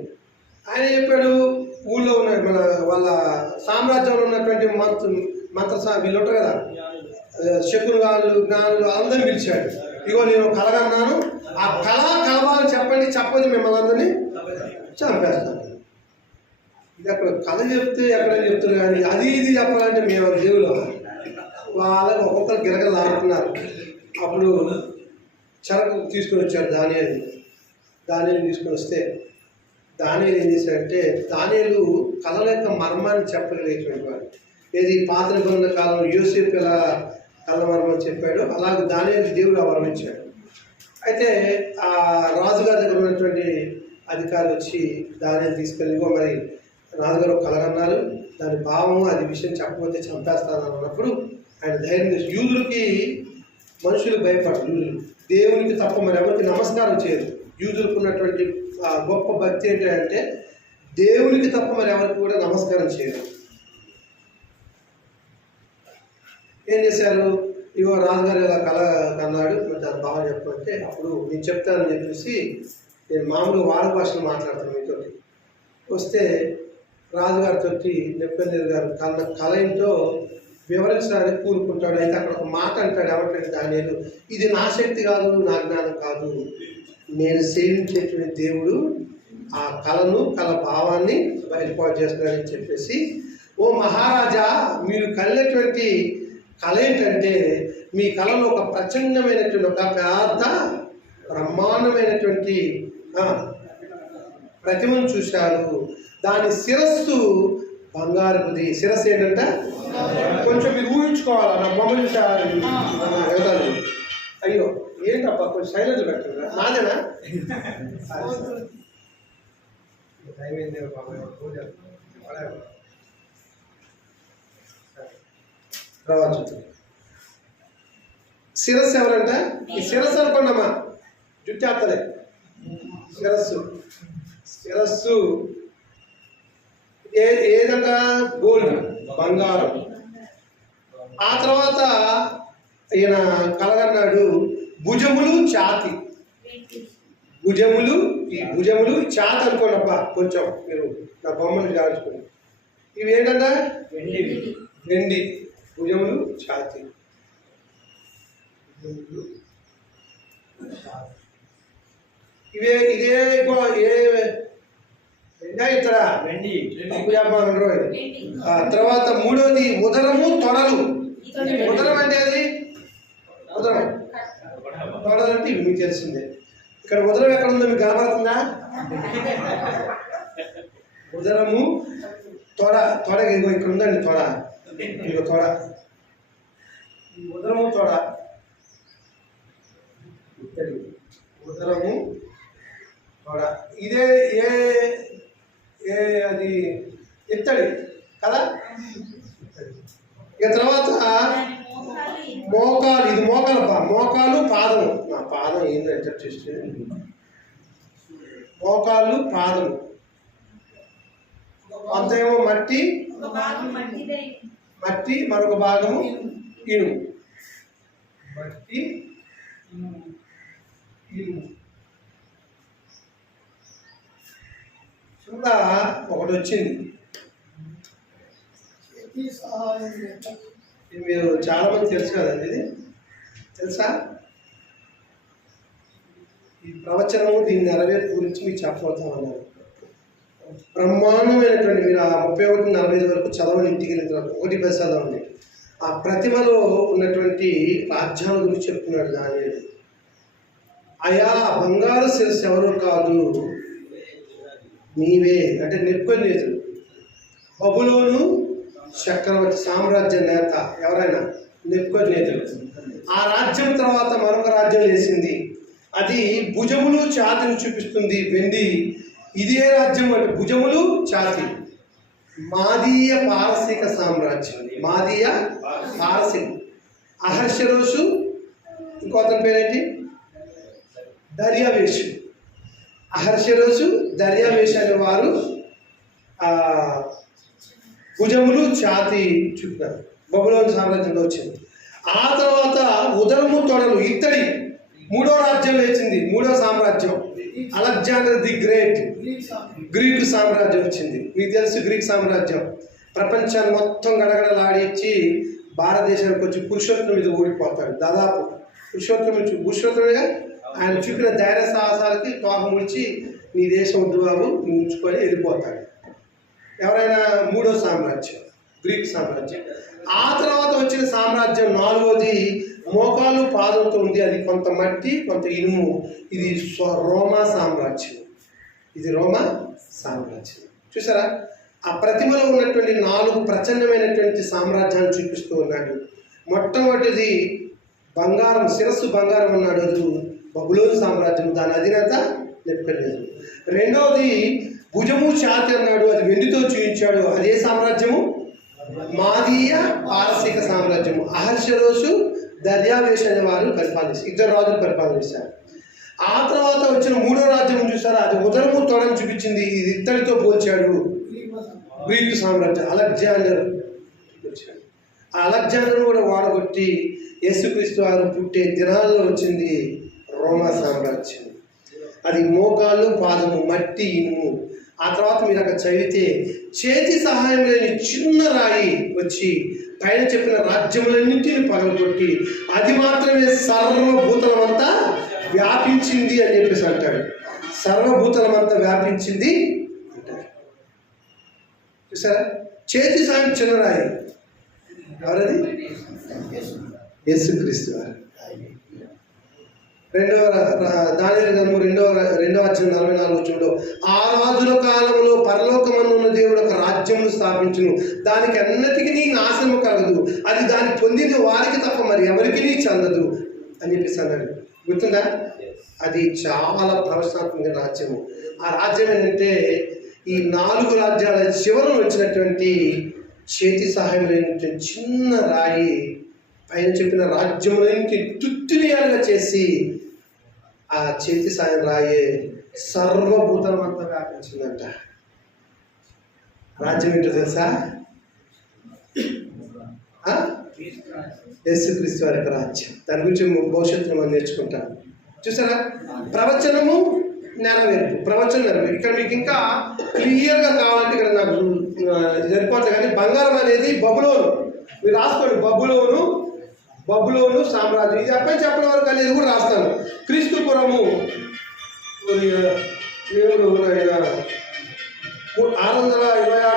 ఆయన చెప్పాడు, ఊళ్ళో ఉన్న మన వాళ్ళ సామ్రాజ్యంలో ఉన్నటువంటి మంత్ర వీళ్ళు ఉంటారు కదా, శకునుగాళ్ళు జ్ఞానులు అందరినీ పిలిచాడు. ఇగో నేను కలగన్నాను, ఆ కలవాలని చెప్పండి, చెప్పదు మిమ్మల్ని అందరినీ చంపేస్తాను. ఇది అక్కడ కథ చెప్తే ఎక్కడైనా చెప్తారు, కానీ అది ఇది చెప్పాలంటే మేము దేవుడు వాళ్ళకి ఒక్కొక్కరు గిరగలు ఆడుతున్నారు. అప్పుడు చెరకు తీసుకొని వచ్చారు దానియేలు తీసుకొని వస్తే దానియేలు ఏం చేశాడంటే, దానియేలు కళల యొక్క మర్మాన్ని చెప్పగలిగేటువంటి వాడు. ఏది పాత నిబంధన కాలంలో యోసేపు ఎలా కళ మర్మం చెప్పాడో అలాగే దానియేలు దేవుడు ఆ వరం ఇచ్చాడు. అయితే ఆ రాజుగారి దగ్గర ఉన్నటువంటి అధికారులు వచ్చి దానియేలు తీసుకెళ్ళి, మరి రాజుగారు కలగన్నారు, దాని భావము అది విషయం చెప్పకపోతే చంపేస్తాను అన్నప్పుడు ఆయన ధైర్యం చేసి, యూదులకి మనుషులు భయపడరు, యూదులు దేవునికి తప్ప మరి ఎవరికి నమస్కారం చేయరు. యూదులకు ఉన్నటువంటి గొప్ప భక్తి ఏంటంటే దేవునికి తప్ప మరి ఎవరికి కూడా నమస్కారం చేయరు. ఏం చేశారు, ఇగో రాజుగారు ఇలా కళ కన్నాడు, మరి దాని భావం చెప్పమంటే అప్పుడు నేను చెప్తానని చెప్పేసి నేను మామూలుగా వాడ భాషలో మాట్లాడతాను మీతో. వస్తే రాజుగారితో నెప్పందేరు గారు కళ ఏంటో వివరించడానికి కూరుకుంటాడు. అయితే అక్కడ ఒక మాట అంటాడు, ఏమంటాడు దానియేలు, ఇది నా శక్తి కాదు, నా జ్ఞానం కాదు, నేను సేవించేటువంటి దేవుడు ఆ కళ భావాన్ని బయలుపాటు చేస్తున్నాడని చెప్పేసి, ఓ మహారాజా, మీరు కలిగినటువంటి కళ ఏంటంటే మీ కళలో ఒక ప్రచండమైనటువంటి ఒక పెద్ద బ్రహ్మాండమైనటువంటి ప్రతిమను చూశారు. దాని శిరస్సు బంగారపుది. శిరస్సు ఏంటంట, కొంచెం మీరు ఊహించుకోవాలా, నా బొమ్మ చూసారు. అయ్యో ఏంటబ్బా, కొంచెం సైలెంట్ పెట్టండి, నాదేనా రావచ్చు. శిరస్సు ఎవరంట, ఈ శిరస్సు అనుకోండమ్మా, జుట్టేస్తలే. శిరస్సు ఏదంట, గోల్డ్, బంగారం. ఆ తర్వాత ఈయన కలగన్నాడు, భుజములు ఛాతి. భుజములు ఛాతి అనుకోండబ్బా, కొంచెం మీరు నా బొమ్మలు జాల్చుకోండి. ఇవి ఏంటంట, వెండి. భుజములు ఛాతి. ఇదే ఇతర తర్వాత మూడోది ఉదరము తొడలు. ఉదరం అంటే అది ఉదరం, తొడలు అంటే ఇవి మీకు తెలిసిందే. ఇక్కడ ఉదరం ఎక్కడ ఉందో మీకు కనబడుతుందా, ఉదరము తొడ ఇదిగో ఇక్కడ ఉందండి, తొడ, ఇదిగో తొడ, ఉదరము తొడ, ఉదరము తొడ. ఇదే అది ఎత్తడి కదా. ఇక తర్వాత మోకాలు, ఇది మోకాలు పాదము. నా పాదం ఏంటంటే చూస్తే మోకాళ్ళు పాదము. అంతేమో మట్టి, మరొక భాగము ఇనుము. మట్టి, ఇనుము. కింద ఒకటి వచ్చింది. మీరు చాలా మంది తెలుసు కదండి, ఇది తెలుసా? ఈ ప్రవచనము దీని నెరవేర్పు గురించి మీకు చెప్పబోతామన్నారు. బ్రహ్మాండమైనటువంటి, మీరు ఆ 31-45 వరకు చదవని, ఇంటికి వెళ్ళిన తర్వాత 1-10 చదవండి. ఆ ప్రతిమలో ఉన్నటువంటి రాజ్యాల గురించి చెప్తున్నాడు దానియేలు. అయా బంగారు శిరస్సు ఎవరో కాదు, నీవే. అంటే నెబుకద్నెజరు, బబులోను చక్రవర్తి సామ్రాజ్య నేత ఎవరైనా నెబుకద్నెజరు. ఆ రాజ్యం తర్వాత మరొక రాజ్యం వేసింది, అది భుజములు ఛాతిని చూపిస్తుంది, వెండి. ఇదే రాజ్యం అంటే భుజములు ఛాతి, మాదీయ పారసీక సామ్రాజ్యం. మాదీయ పారసీక. అహర్షరోషు, ఇంకో అతని పేరేంటి, దర్యావేషు. అహర్షరోషు, దర్యావేషు అనే వారు భుజములు ఛాతి చుట్టూ బబులోను సామ్రాజ్యంలో వచ్చింది. ఆ తర్వాత ఉదరము తొడలు ఇత్తడి మూడో రాజ్యం లేచింది. మూడో సామ్రాజ్యం అలెగ్జాండర్ ది గ్రేట్, గ్రీకు సామ్రాజ్యం వచ్చింది. మీకు తెలుసు గ్రీక్ సామ్రాజ్యం ప్రపంచాన్ని మొత్తం గడగడలాడించి భారతదేశానికి వచ్చి పురుషోత్తముడి మీద ఓడిపోతాడు. దాదాపు పురుషోత్తముడిగా ఆయన చూపిన ధైర్య సాహసాలకి తోక ముడిచి నీ దేశం వద్దు బాబు నువ్వు ఉంచుకొని వెళ్ళిపోతాడు. ఎవరైనా మూడో సామ్రాజ్యం గ్రీక్ సామ్రాజ్యం. ఆ తర్వాత వచ్చిన సామ్రాజ్యం నాలుగోది మోకాలు పాదంతో ఉంది. అది కొంత మట్టి కొంత ఇనుము. ఇది రోమా సామ్రాజ్యం. ఇది రోమా సామ్రాజ్యం. చూసారా, ఆ ప్రతిమలో ఉన్నటువంటి 4 ప్రచండమైనటువంటి సామ్రాజ్యాన్ని చూపిస్తూ ఉన్నాడు. మొట్టమొదటిది బంగారం, శిరస్సు బంగారం ఉన్నాడు, అది బబులోను సామ్రాజ్యం, దాని అధినేత నెబుకద్నెజరు. రెండవది భుజము ఛాతి అన్నాడు, అది వెండితో చూపించాడు, అదే సామ్రాజ్యము మాదీయ పారసీక సామ్రాజ్యము. అహర్షరోషు దర్యావేష్ అనే వారు పరిపాలించారు, 2 రాజులు పరిపాలించారు. ఆ తర్వాత వచ్చిన మూడో రాజ్యం చూసారా, అది ఉదరము తొడను చూపించింది, ఇది ఇత్తడితో పోల్చాడు, గ్రీకు సామ్రాజ్యం అలెగ్జాండర్ వచ్చాడు. ఆ అలెగ్జాండర్ కూడా వాడగొట్టి యేసుక్రీస్తు వారు పుట్టే దినాల్లో వచ్చింది రోమా సామ్రాజ్యం. అది మోకాళ్ళు పాదము మట్టి ఇనుము. ఆ తర్వాత మీరు అక్కడ చదివితే చేతి సహాయం లేని చిన్న రాయి వచ్చి పైన చెప్పిన రాజ్యములన్నింటినీ పగలగొట్టి అది మాత్రమే సర్వభూతలమంతా వ్యాపించింది అని చెప్పేసి అంటాడు. సర్వభూతలమంతా వ్యాపించింది అంటాడు. చూసారా, చేతి సాయం చిన్న రాయి ఎవరది? యేసుక్రీస్తు వారు. దానియేలు గ్రంథము 2వ అధ్యాయం 44 వచనంలో ఆ రాజుల కాలంలో పరలోకమందున్న దేవుడు ఒక రాజ్యమును స్థాపించును, దానికి అన్నిటికీ నాశనము కలగదు, అది దాన్ని పొందిన వారికి తప్ప మరి ఎవరికి చెందదు అని చెప్పేసి అన్నాడు. గుర్తుందా? అది చాలా ప్రవచనాత్మక రాజ్యము. ఆ రాజ్యం ఏంటంటే ఈ 4 రాజ్యాల చివరను వచ్చినటువంటి చేతి సహాయం లేనటువంటి చిన్న రాయి పైన చెప్పిన రాజ్యములన్నింటి తుత్తునియాలుగా చేసి ఆ చేతి సాయం రాయే సర్వభూతలమంతా వ్యాపించిందంట. రాజ్యం ఏంటో తెలుసా? యేసుక్రీస్తు వారి యొక్క రాజ్యం. దాని గురించి భవిష్యత్తులో మనం నేర్చుకుంటాం. చూసారా, ప్రవచనము నెరవేర్పు, ప్రవచనం నెరవేర్పు. ఇక్కడ మీకు ఇంకా క్లియర్గా కావాలంటే ఇక్కడ నాకు సరిపోతుంది. కానీ బంగారం అనేది బబులోను, మీరు రాసుకోండి, బబులోను సామ్రాజ్యం. ఇది చెప్పడం వరకు అనేది కూడా రాస్తాను. క్రీస్తుపురము 626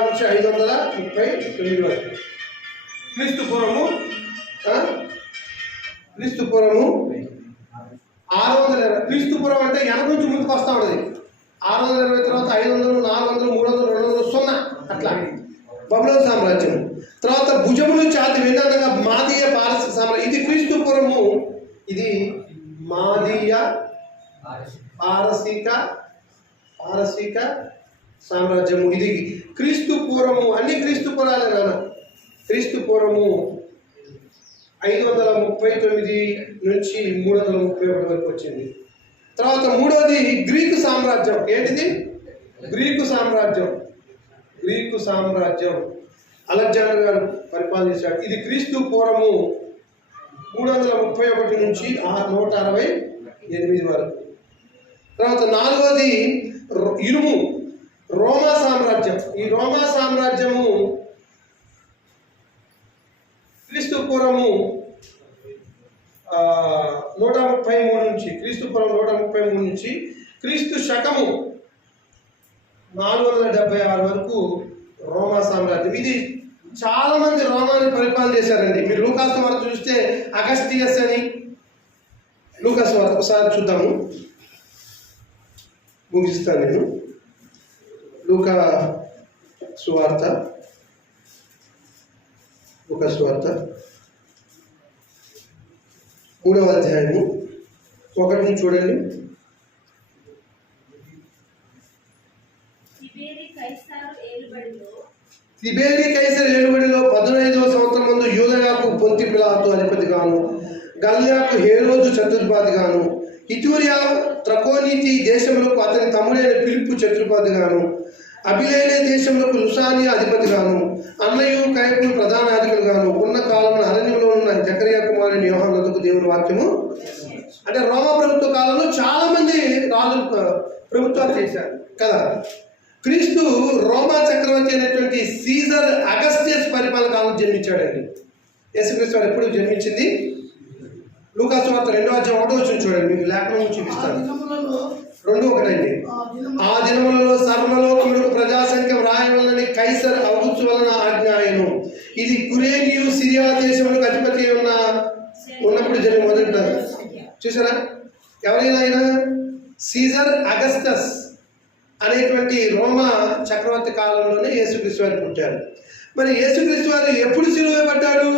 నుంచి 539 వరకు. క్రీస్తుపురము 620. క్రీస్తుపురం అంటే వెనక నుంచి ముందుకు వస్తూ ఉంటుంది. 620 తర్వాత 500, 400, 300, 200, 0 అట్లా బబులోను సామ్రాజ్యం. తర్వాత భుజములు ఛాతి విధానంగా మాదీయ పారసీక సామ్రాజ్యం. ఇది క్రీస్తుపురము, ఇది మాదీయ పారసీక సామ్రాజ్యము. ఇది క్రీస్తుపురము, అన్ని క్రీస్తుపురాలే నాన్న. క్రీస్తుపురము 539 నుంచి 331 వరకు వచ్చింది. తర్వాత మూడోది గ్రీకు సామ్రాజ్యం. ఏంటిది? గ్రీకు సామ్రాజ్యం అలెగ్జాండర్ గారు పరిపాలించాడు. ఇది క్రీస్తు పూర్వము 331 నుంచి 168 వరకు. తర్వాత నాలుగోది ఇనుము, రోమా సామ్రాజ్యం. ఈ రోమా సామ్రాజ్యము క్రీస్తు పూర్వము 133 నుంచి, క్రీస్తుపురం 133 నుంచి క్రీస్తు శకము 476 వరకు రోమా సామ్రాజ్యం. ఇది చాలా మంది రోమాన్ని పరిపాలన చేశారండి. మీరు లూకాసు వార్త చూస్తే అగస్టియస్ అని, లూకాసు వార్త ఒకసారి చూద్దాము, ముగిస్తాను నేను. లూకా సువార్త 3వ అధ్యాయము 1 నుంచి చూడండి. తిబేరి కైసరు ఏలుబడిలో 15వ సంవత్సరం ముందు యూదయాకు పొంతి పిలాతు అధిపతిగాను, గల్లియాకు హేరోదు చతుర్పాదిగాను, ఇతూరియా త్రకోనీతి దేశములకు అతని తమ్ముడైన ఫిలిప్పు చతుర్పాదిగాను, అబిలేనే దేశంలో లుసానియా అధిపతిగాను అన్నయ్య కయపు ప్రధానాధికారులుగాను ఉన్న కాలంలో అరణ్యంలో ఉన్న జకరియా కుమారుని యోహానుకు దేవుని వాక్యము. అంటే రోమా ప్రభుత్వ కాలంలో చాలా మంది రాజులు ప్రభుత్వాలు చేశారు కదా. క్రీస్తు రోమా చక్రవర్తి అయినటువంటి సీజర్ అగస్టియస్ పరిపాలన కాలం జన్మించాడండి. యేసుక్రీస్తు వారు ఎప్పుడు జన్మించింది? లూకాసు వార్త 2:1 చూడండి, మీకు లేఖనం చూపిస్తాను. 2:1 ఆ దినములలో సర్వలోకములకు ప్రజాసంఖ్య వ్రాయవలనని కైసర్ ఔగుస్తు వలన ఆజ్ఞాయను. ఇది కురేనియు సిరియా దేశములకు అధిపతి ఉన్నప్పుడు జరిగిన మొదలుంటారు. చూసారా? ఎవరైనా ఆయన సీజర్ అగస్టస్ అనేటువంటి రోమా చక్రవర్తి కాలంలోనే యేసుక్రీస్తు వారు పుట్టారు. మరి యేసుక్రీస్తు వారు ఎప్పుడు సిలువ పడ్డాడు?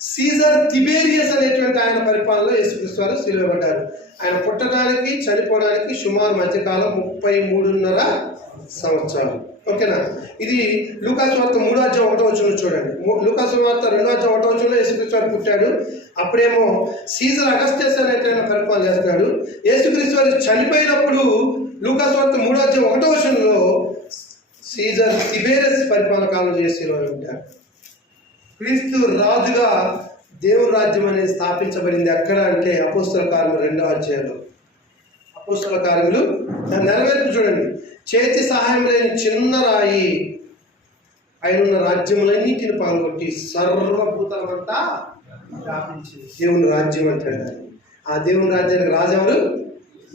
సీజర్ తిబేరియస్ అనేటువంటి ఆయన పరిపాలనలో యేసుక్రీస్తు వారు సిలువ పడ్డారు. ఆయన పుట్టడానికి చనిపోవడానికి సుమారు మధ్యకాలం 33.5 సంవత్సరాలు. ఓకేనా? ఇది లూకాసు వార్త 3:1 చూడండి. లూకాసు వార్త 2:1 యేసుక్రీస్తు వారు పుట్టాడు. అప్పుడేమో సీజర్ అగస్టస్ అనేటువంటి పరిపాలన చేస్తున్నాడు. యేసుక్రీస్తు వారు చనిపోయినప్పుడు లూకాసు వార్త 3:1 సీజర్ తిబేరియస్ పరిపాలన కాలం చేసి ఉంటారు. క్రీస్తు రాజుగా దేవుని రాజ్యం అనేది స్థాపించబడింది ఎక్కడ అంటే అపోస్తల కార్యములు 2వ అధ్యాయంలో. అపోస్తల కార్యములు దాని నెరవేర్పు చూడండి. చేతి సహాయం లేని చిన్న రాయి ఆయనున్న రాజ్యములన్నింటిని పాల్గొట్టి సర్వభూతలమంతా వ్యాపించింది. దేవుని రాజ్యం అంటాడు. ఆ దేవుని రాజ్యానికి రాజు ఎవరు?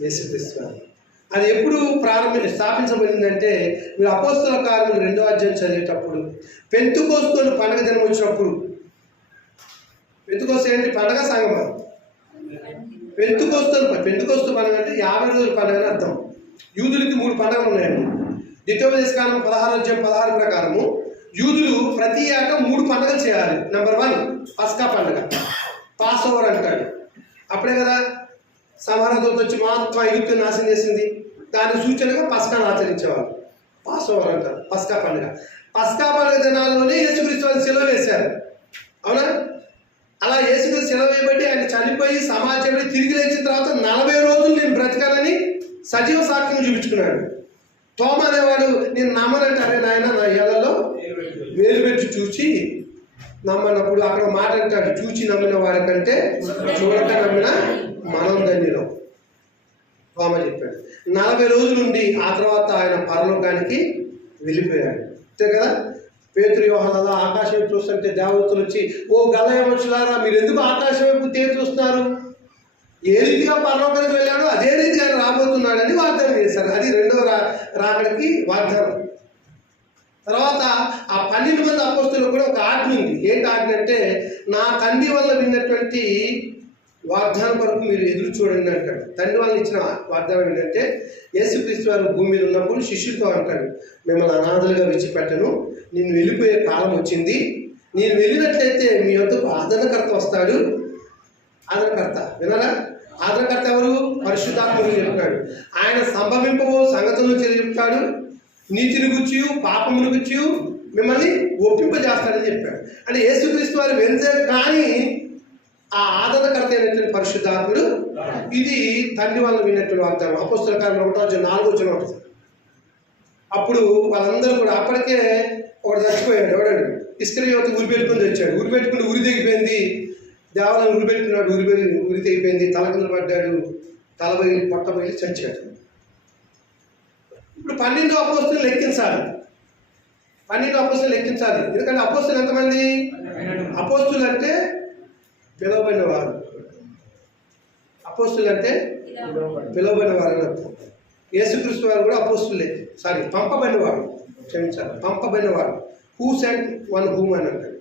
యేసుక్రీస్తు. అది ఎప్పుడు స్థాపించబడిందంటే మీరు అపోస్తల కార్యములు 2వ అధ్యాయం చదివేటప్పుడు పెంతుకోస్తు పండగ దినం వచ్చినప్పుడు. పెంతుకోస్తు ఏంటి? పండగ సంగమా. పెంతుకోస్తు పండుగ అంటే 50 రోజుల పండుగ అని అర్థం. యూదులకి 3 పండుగలు ఉన్నాయండి. ద్వితీయోపదేశకాండం 16:16 ప్రకారము యూదులు ప్రతి ఏటా 3 పండుగలు చేయాలి. నెంబర్ 1 పస్కా పండుగ, పాస్ ఓవర్ అంటాడు. అప్పుడే కదా సంహారదూత వచ్చి మొత్తం ఐగుప్తుని నాశనం చేసింది. దాని సూచనగా పస్కాను ఆచరించేవారు. పాస్ ఓవర్ అంటారు, పస్కా పండుగ. పస్కా పండుగ దినాల్లోనే యేసుక్రీస్తు వారిని సెలవు వేశారు. అవునా? అలా యేసుక్రీస్తు సెలవు వేయబట్టి ఆయన చనిపోయి సమాజంలో తిరిగి లేచిన తర్వాత 40 రోజులు నేను బ్రతకాలని సజీవ సాక్ష్యం చూపించుకున్నాడు. తోమ అనేవాడు నేను నమ్మనంటే, అరే నాయన నా ఏళ్లలో వేలు పెట్టి చూచి నమ్మనప్పుడు అక్కడ మాట అంటాడు, చూచి నమ్మిన వాడికంటే చూడక నమ్మిన మనం ధన్యులం. తోమ చెప్పాడు. 40 రోజులు ఉండి ఆ తర్వాత ఆయన పరలోకానికి వెళ్ళిపోయాడు. అంతే కదా. పేతురు యోహాను ఆకాశం వైపు చూస్తుంటే దేవదూతలు వచ్చి, ఓ గలయ మనుషులారా మీరు ఎందుకు ఆకాశం వైపు తేరు చూస్తున్నారు? ఏ రీతిగా పరలోకానికి వెళ్ళాడో అదే రీతి ఆయన రాబోతున్నాడని వాగ్దానం చేశారు. అది 2వ రాకడికి వాగ్దానం. తర్వాత ఆ 12 మంది అపోస్తలులకు కూడా ఒక ఆజ్ఞ ఉంది. ఏంటి ఆజ్ఞ అంటే, నా తండ్రి వల్ల విన్నటువంటి వాగ్దానం కొరకు మీరు ఎదురు చూడండి అంటాడు. తండ్రి వాళ్ళు ఇచ్చిన వాగ్దానం ఏంటంటే, యేసుక్రీస్తు వారు భూమి మీద ఉన్నప్పుడు శిష్యులతో అంటాడు, మిమ్మల్ని అనాథలుగా విడిచిపెట్టను, నేను వెళ్ళిపోయే కాలం వచ్చింది. నేను వెళ్ళినట్లయితే మీ వద్దకు ఆదరణకర్త వస్తాడు. ఆదరణకర్త వినరా? ఆదరణకర్త ఎవరు? పరిశుద్ధాత్ముడు చెప్తాడు. ఆయన సంభవింపబో సంగతులను చెప్తాడు. నీతిని గుర్చి పాపమును గుర్చి మిమ్మల్ని ఒప్పింపజేస్తాడని చెప్పాడు. అంటే యేసుక్రీస్తు వారు వెళ్తే కానీ ఆ ఆదరణకర్త అయినటువంటి పరిశుద్ధాత్ముడు. ఇది తండ్రి వాళ్ళు విన్నటువంటి వాగ్దానం. అపోస్తల కార్యములు 1:4 అప్పుడు వాళ్ళందరూ కూడా అప్పటికే ఒకటి చచ్చిపోయాడు. ఎవడాడు? ఇస్కరియోతు ఉరి పెట్టుకుని తెచ్చాడు. ఉరి పెట్టుకుని ఉరి తెగిపోయింది. దేవాలయం ఉరి పెట్టుకున్నాడు. ఉరి తెగిపోయింది. తల కింద పడ్డాడు. తల బయలు పొట్ట బయలు చచ్చాడు. ఇప్పుడు 12 అపోస్తలులు లెక్కించాలి. 12 అపోస్తలులు లెక్కించాలి. ఎందుకంటే అపోస్తలులు ఎంతమంది? అపోస్తలులు అంటే పిలువబడిన వారు. అపోస్తలులు అంటే పిలువబడిన వారు అని అర్థం. యేసుక్రీస్తు వారు కూడా అపోస్తలులే. పంపబడిన వాడు. క్షమించాలి, పంపబడిన వాడు. హూ సెంట్ వన్ హూమ్ అని అంటాడు.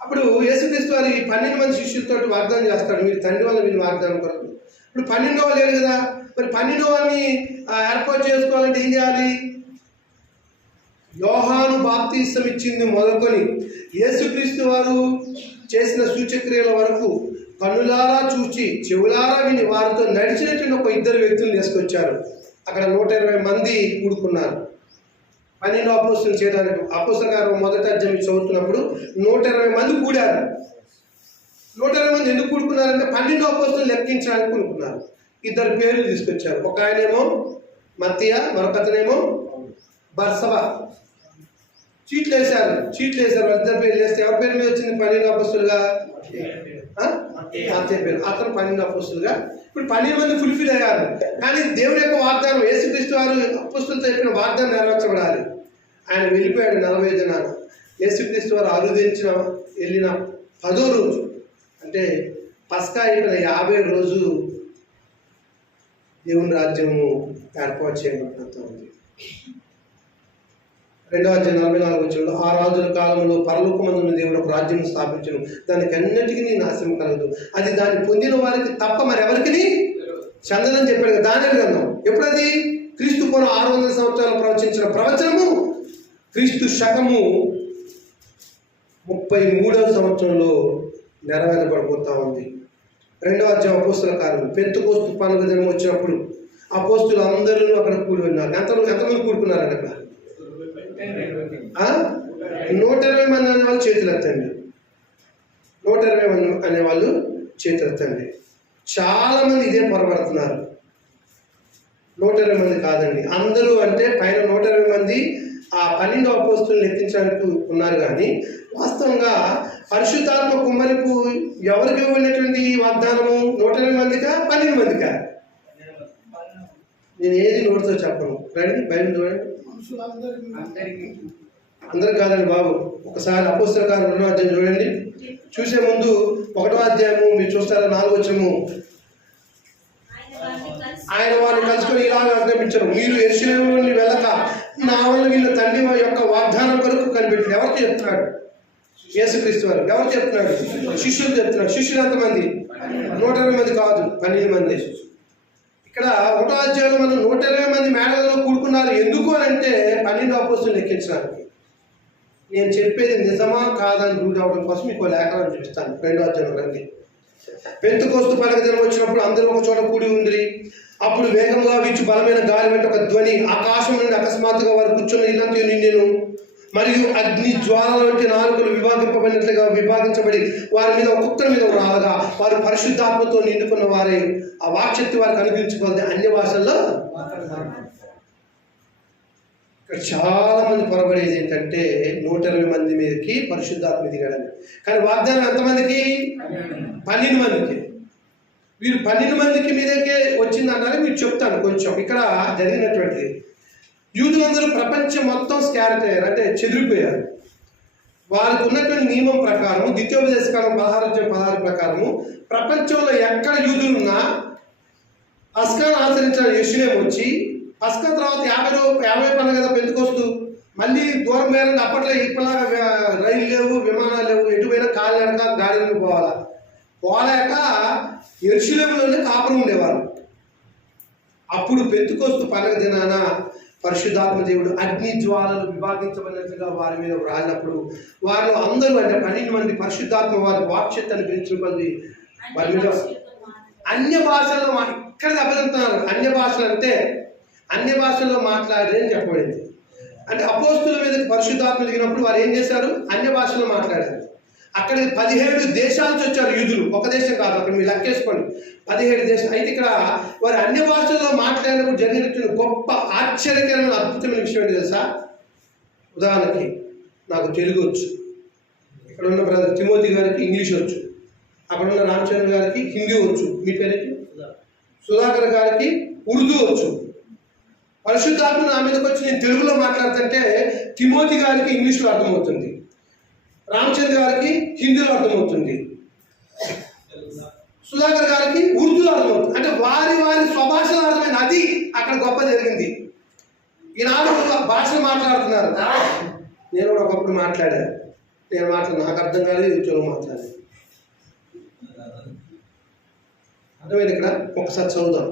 అప్పుడు యేసుక్రీస్తు వారు ఈ 12 మంది శిష్యులతో వాగ్దానం చేస్తాడు, మీరు తండ్రి వల్ల మీరు వాగ్దానం కొరకు. ఇప్పుడు 12వ లేడు కదా, మరి 12ని ఏర్పాటు చేసుకోవాలంటే ఏం చేయాలి? యోహాను బాప్తిసం ఇచ్చింది మొదలుకొని యేసుక్రీస్తు వారు చేసిన సూచక్రియల వరకు కన్నులారా చూచి చెవులారా విని వారితో నడిచినటువంటి ఒక 2 వ్యక్తులు తీసుకొచ్చారు. అక్కడ 120 మంది కూడుకున్నారు 12 అపోస్తలులు చేయడానికి. అపోస్తల కార్యం 1వ అధ్యాయం చదువుతున్నప్పుడు 120 మంది కూడారు. 120 మంది ఎందుకు కూడుకున్నారంటే 12 అపోస్తలులు లెక్కించడానికి కూడుకున్నారు. 2 పేర్లు తీసుకొచ్చారు. ఒక ఆయనేమో మత్తీయ, మరొకతనేమో బర్సబా. చీట్లు వేశారు. వాళ్ళిద్దరి పేర్లు వేస్తే ఎవరి పేరు మీద వచ్చింది 12 అపోస్తులుగా? మత్తయి పేరు. అతను 12 అపోస్తులుగా. ఇప్పుడు 12 మంది ఫుల్ఫిల్ అయ్యారు. కానీ దేవుడి యొక్క వాగ్దానం, యేసుక్రీస్తు వారు అపోస్తులతో చెప్పిన వాగ్దానం నెరవేర్చబడాలి. ఆయన వెళ్ళిపోయాడు 40 దినాలు. యేసుక్రీస్తు వారు అరుదించిన వెళ్ళిన 10వ రోజు, అంటే పస్కా అయిపోయిన 50వ రోజు దేవుని రాజ్యము ఏర్పాటు చేయబడుతుంది. 2వ అధ్యాయం 44వ వచనంలో, ఆ రాజుల కాలంలో పరలోకమందున్న దేవుడు ఒక రాజ్యం స్థాపించను, దానికి అన్నిటికీ నాశనం కలగదు, అది దాన్ని పొందిన వారికి తప్ప మరెవరికి చెందదని చెప్పాడు కదా. దాని గ్రంథం ఎప్పుడది? క్రీస్తు పూర్వం 600 సంవత్సరాలు ప్రవచించిన ప్రవచనము క్రీస్తు శకము 33వ సంవత్సరంలో నెరవేరబడిపోతా ఉంది. 2వ అధ్యాయం అపోస్తుల కార్యములు. పెంతెకోస్తు పండుగ దినం వచ్చినప్పుడు అపోస్తులు అందరూ అక్కడ కూడి ఉన్నారు. ఎంతమంది కూడుకున్నారండి అక్కడ? 120 మంది అనేవాళ్ళు చేతులు ఎత్తండి. 120 మంది అనేవాళ్ళు చేతులు ఎత్తండి. చాలా మంది ఇదే పొరపడుతున్నారు. 120 మంది కాదండి, అందరూ. అంటే పైన 120 మంది ఆ 12 అపోస్తులను ఎత్తించడానికి ఉన్నారు. కానీ వాస్తవంగా పరిశుద్ధాత్మ కుమ్మరింపు ఎవరికి ఇవ్వనటువంటి వాగ్దానము? 120 మందికా 12 మందికా? నేను ఏది నోటితో చెప్పను. రండి బైబిల్ చూడండి. అందరికి కాదండి బాబు. ఒకసారి అపోస్తల కార్యం 2వ అధ్యాయం చూడండి. చూసే ముందు 1వ అధ్యాయము మీరు చూస్తారా, 4వ వచనము. ఆయన వారిని కలుసుకొని ఇలాగ ఆజ్ఞాపించారు, మీరు యెరూషలేము నుండి వెళ్ళక నా వల్ల వీళ్ళ తండ్రి యొక్క వాగ్దానం కొరకు కనిపెట్టారు. ఎవరికి చెప్తున్నాడు? యేసుక్రీస్తు వారు. ఎవరు చెప్తున్నాడు? శిష్యులు చెప్తున్నాడు. శిష్యులు ఎంతమంది? 120 మంది కాదు, 12 మంది. ఇక్కడ 1వ అధ్యాయంలో మనం 120 మంది మేడలలో కూడుకున్నారు. ఎందుకు అని అంటే 12 అపోస్తులను ఎక్కించడానికి. నేను చెప్పేది నిజమా కాదని రూల్ అవడం కోసం మీకు లేఖనం చూపిస్తాను. 2వ అధ్యాయం రండి. పెంతెకోస్తు పండుగ దినం వచ్చినప్పుడు అందరూ ఒక చోట కూడి ఉండిరి. అప్పుడు వేగంగా వీచు బలమైన గాలి వెంట ఒక ధ్వని ఆకాశం నుండి అకస్మాత్తుగా వారు కూర్చున్న ఇల్లంతా నిండెను. మరియు అగ్ని జ్వాలల వంటి నాలుకలు విభాగించబడి వారి మీద ఒక్కొక్కరి మీద రాలగా వారు పరిశుద్ధాత్మతో నిండుకున్న వారే ఆ వాక్శక్తి వారికి అనుగ్రహించుకోవాలి. అన్య భాషల్లో ఇక్కడ చాలా మంది పొరబడేది ఏంటంటే 120 మంది మీదకి పరిశుద్ధాత్మ దిగాడని. కానీ వాగ్దానం ఎంతమందికి? 12 మందికి. వీరు 12 మందికి మీదకే వచ్చిందన్నారని మీరు చెప్తాను కొంచెం. ఇక్కడ జరిగినటువంటిది, యూదులందరూ ప్రపంచం మొత్తం స్కాటర్ అయ్యారు, అంటే చెదిరిపోయారు. వారికి ఉన్నటువంటి నియమం ప్రకారం, ద్వితీయోపదేశకాలం 16 ప్రకారము ప్రపంచంలో ఎక్కడ యూదులున్నా పస్కాను ఆచరించిన యెరూషలేము వచ్చి, పస్కా తర్వాత 50 పండుగ కదా పెంతెకోస్తు, మళ్ళీ దూరం పోయారంటే అప్పట్లో ఇప్పటిలాగా రైలు లేవు, విమానాలు లేవు, ఎటుపోయినా కాలినడక గాడి మీద పోలేక యెరూషలేములోనే కాపురం ఉండేవారు. అప్పుడు పెంతెకోస్తు పండుగ దినాన పరిశుద్ధాత్మ దేవుడు అగ్ని జ్వాలలు విభాగించబడినట్లుగా వారి మీద రాలినప్పుడు వారు అందరూ, అంటే 12 మంది పరిశుద్ధాత్మ వారి వాక్శక్తి అనిపించిన కొద్ది వారి మీద అన్య భాషల్లో ఇక్కడ దెబ్బతింటున్నారు. అన్య భాషలు అంటే అన్య భాషల్లో మాట్లాడేది అని చెప్పబడింది. అంటే అపోస్తుల మీద పరిశుద్ధాత్మ దిగినప్పుడు వారు ఏం చేశారు? అన్య భాషలో మాట్లాడారు. అక్కడికి 17 దేశాల నుంచి వచ్చారు యూదులు. ఒక దేశం కాదు, అక్కడ మీరు లెక్కేసుకోండి, 17 దేశాలు. అయితే ఇక్కడ వారు అన్య భాషల్లో మాట్లాడినప్పుడు జరిగినటువంటి గొప్ప ఆశ్చర్యకరమైన అద్భుతమైన విషయం ఏంటి తెలుసా? ఉదాహరణకి నాకు తెలుగు వచ్చు, ఇక్కడ ఉన్న బ్రదర్ తిమోతి గారికి ఇంగ్లీష్ వచ్చు, అక్కడ ఉన్న రామచంద్ర గారికి హిందీ వచ్చు, మీ పేరేంటి? సుధాకర్ గారికి ఉర్దూ వచ్చు. పరిశుద్ధాత్మ నా మీదకి వచ్చి నేను తెలుగులో మాట్లాడుతుంటే తిమోతి గారికి ఇంగ్లీష్లో అర్థమవుతుంది, రామచంద్ర గారికి హిందీలో అర్థమవుతుంది, సుధాకర్ గారికి ఉర్దూలో అర్థమవుతుంది. అంటే వారి వారి స్వభాషలో అర్థమైంది. అది అక్కడ గొప్ప జరిగింది. ఈనాడు భాషలు మాట్లాడుతున్నారు. నేను కూడా ఒకప్పుడు మాట్లాడాను. నాకు అర్థం కాలేదు, తెలుగు మాట్లాడాను. అర్థమైంది. ఇక్కడ ఒకసారి చదువుదాం.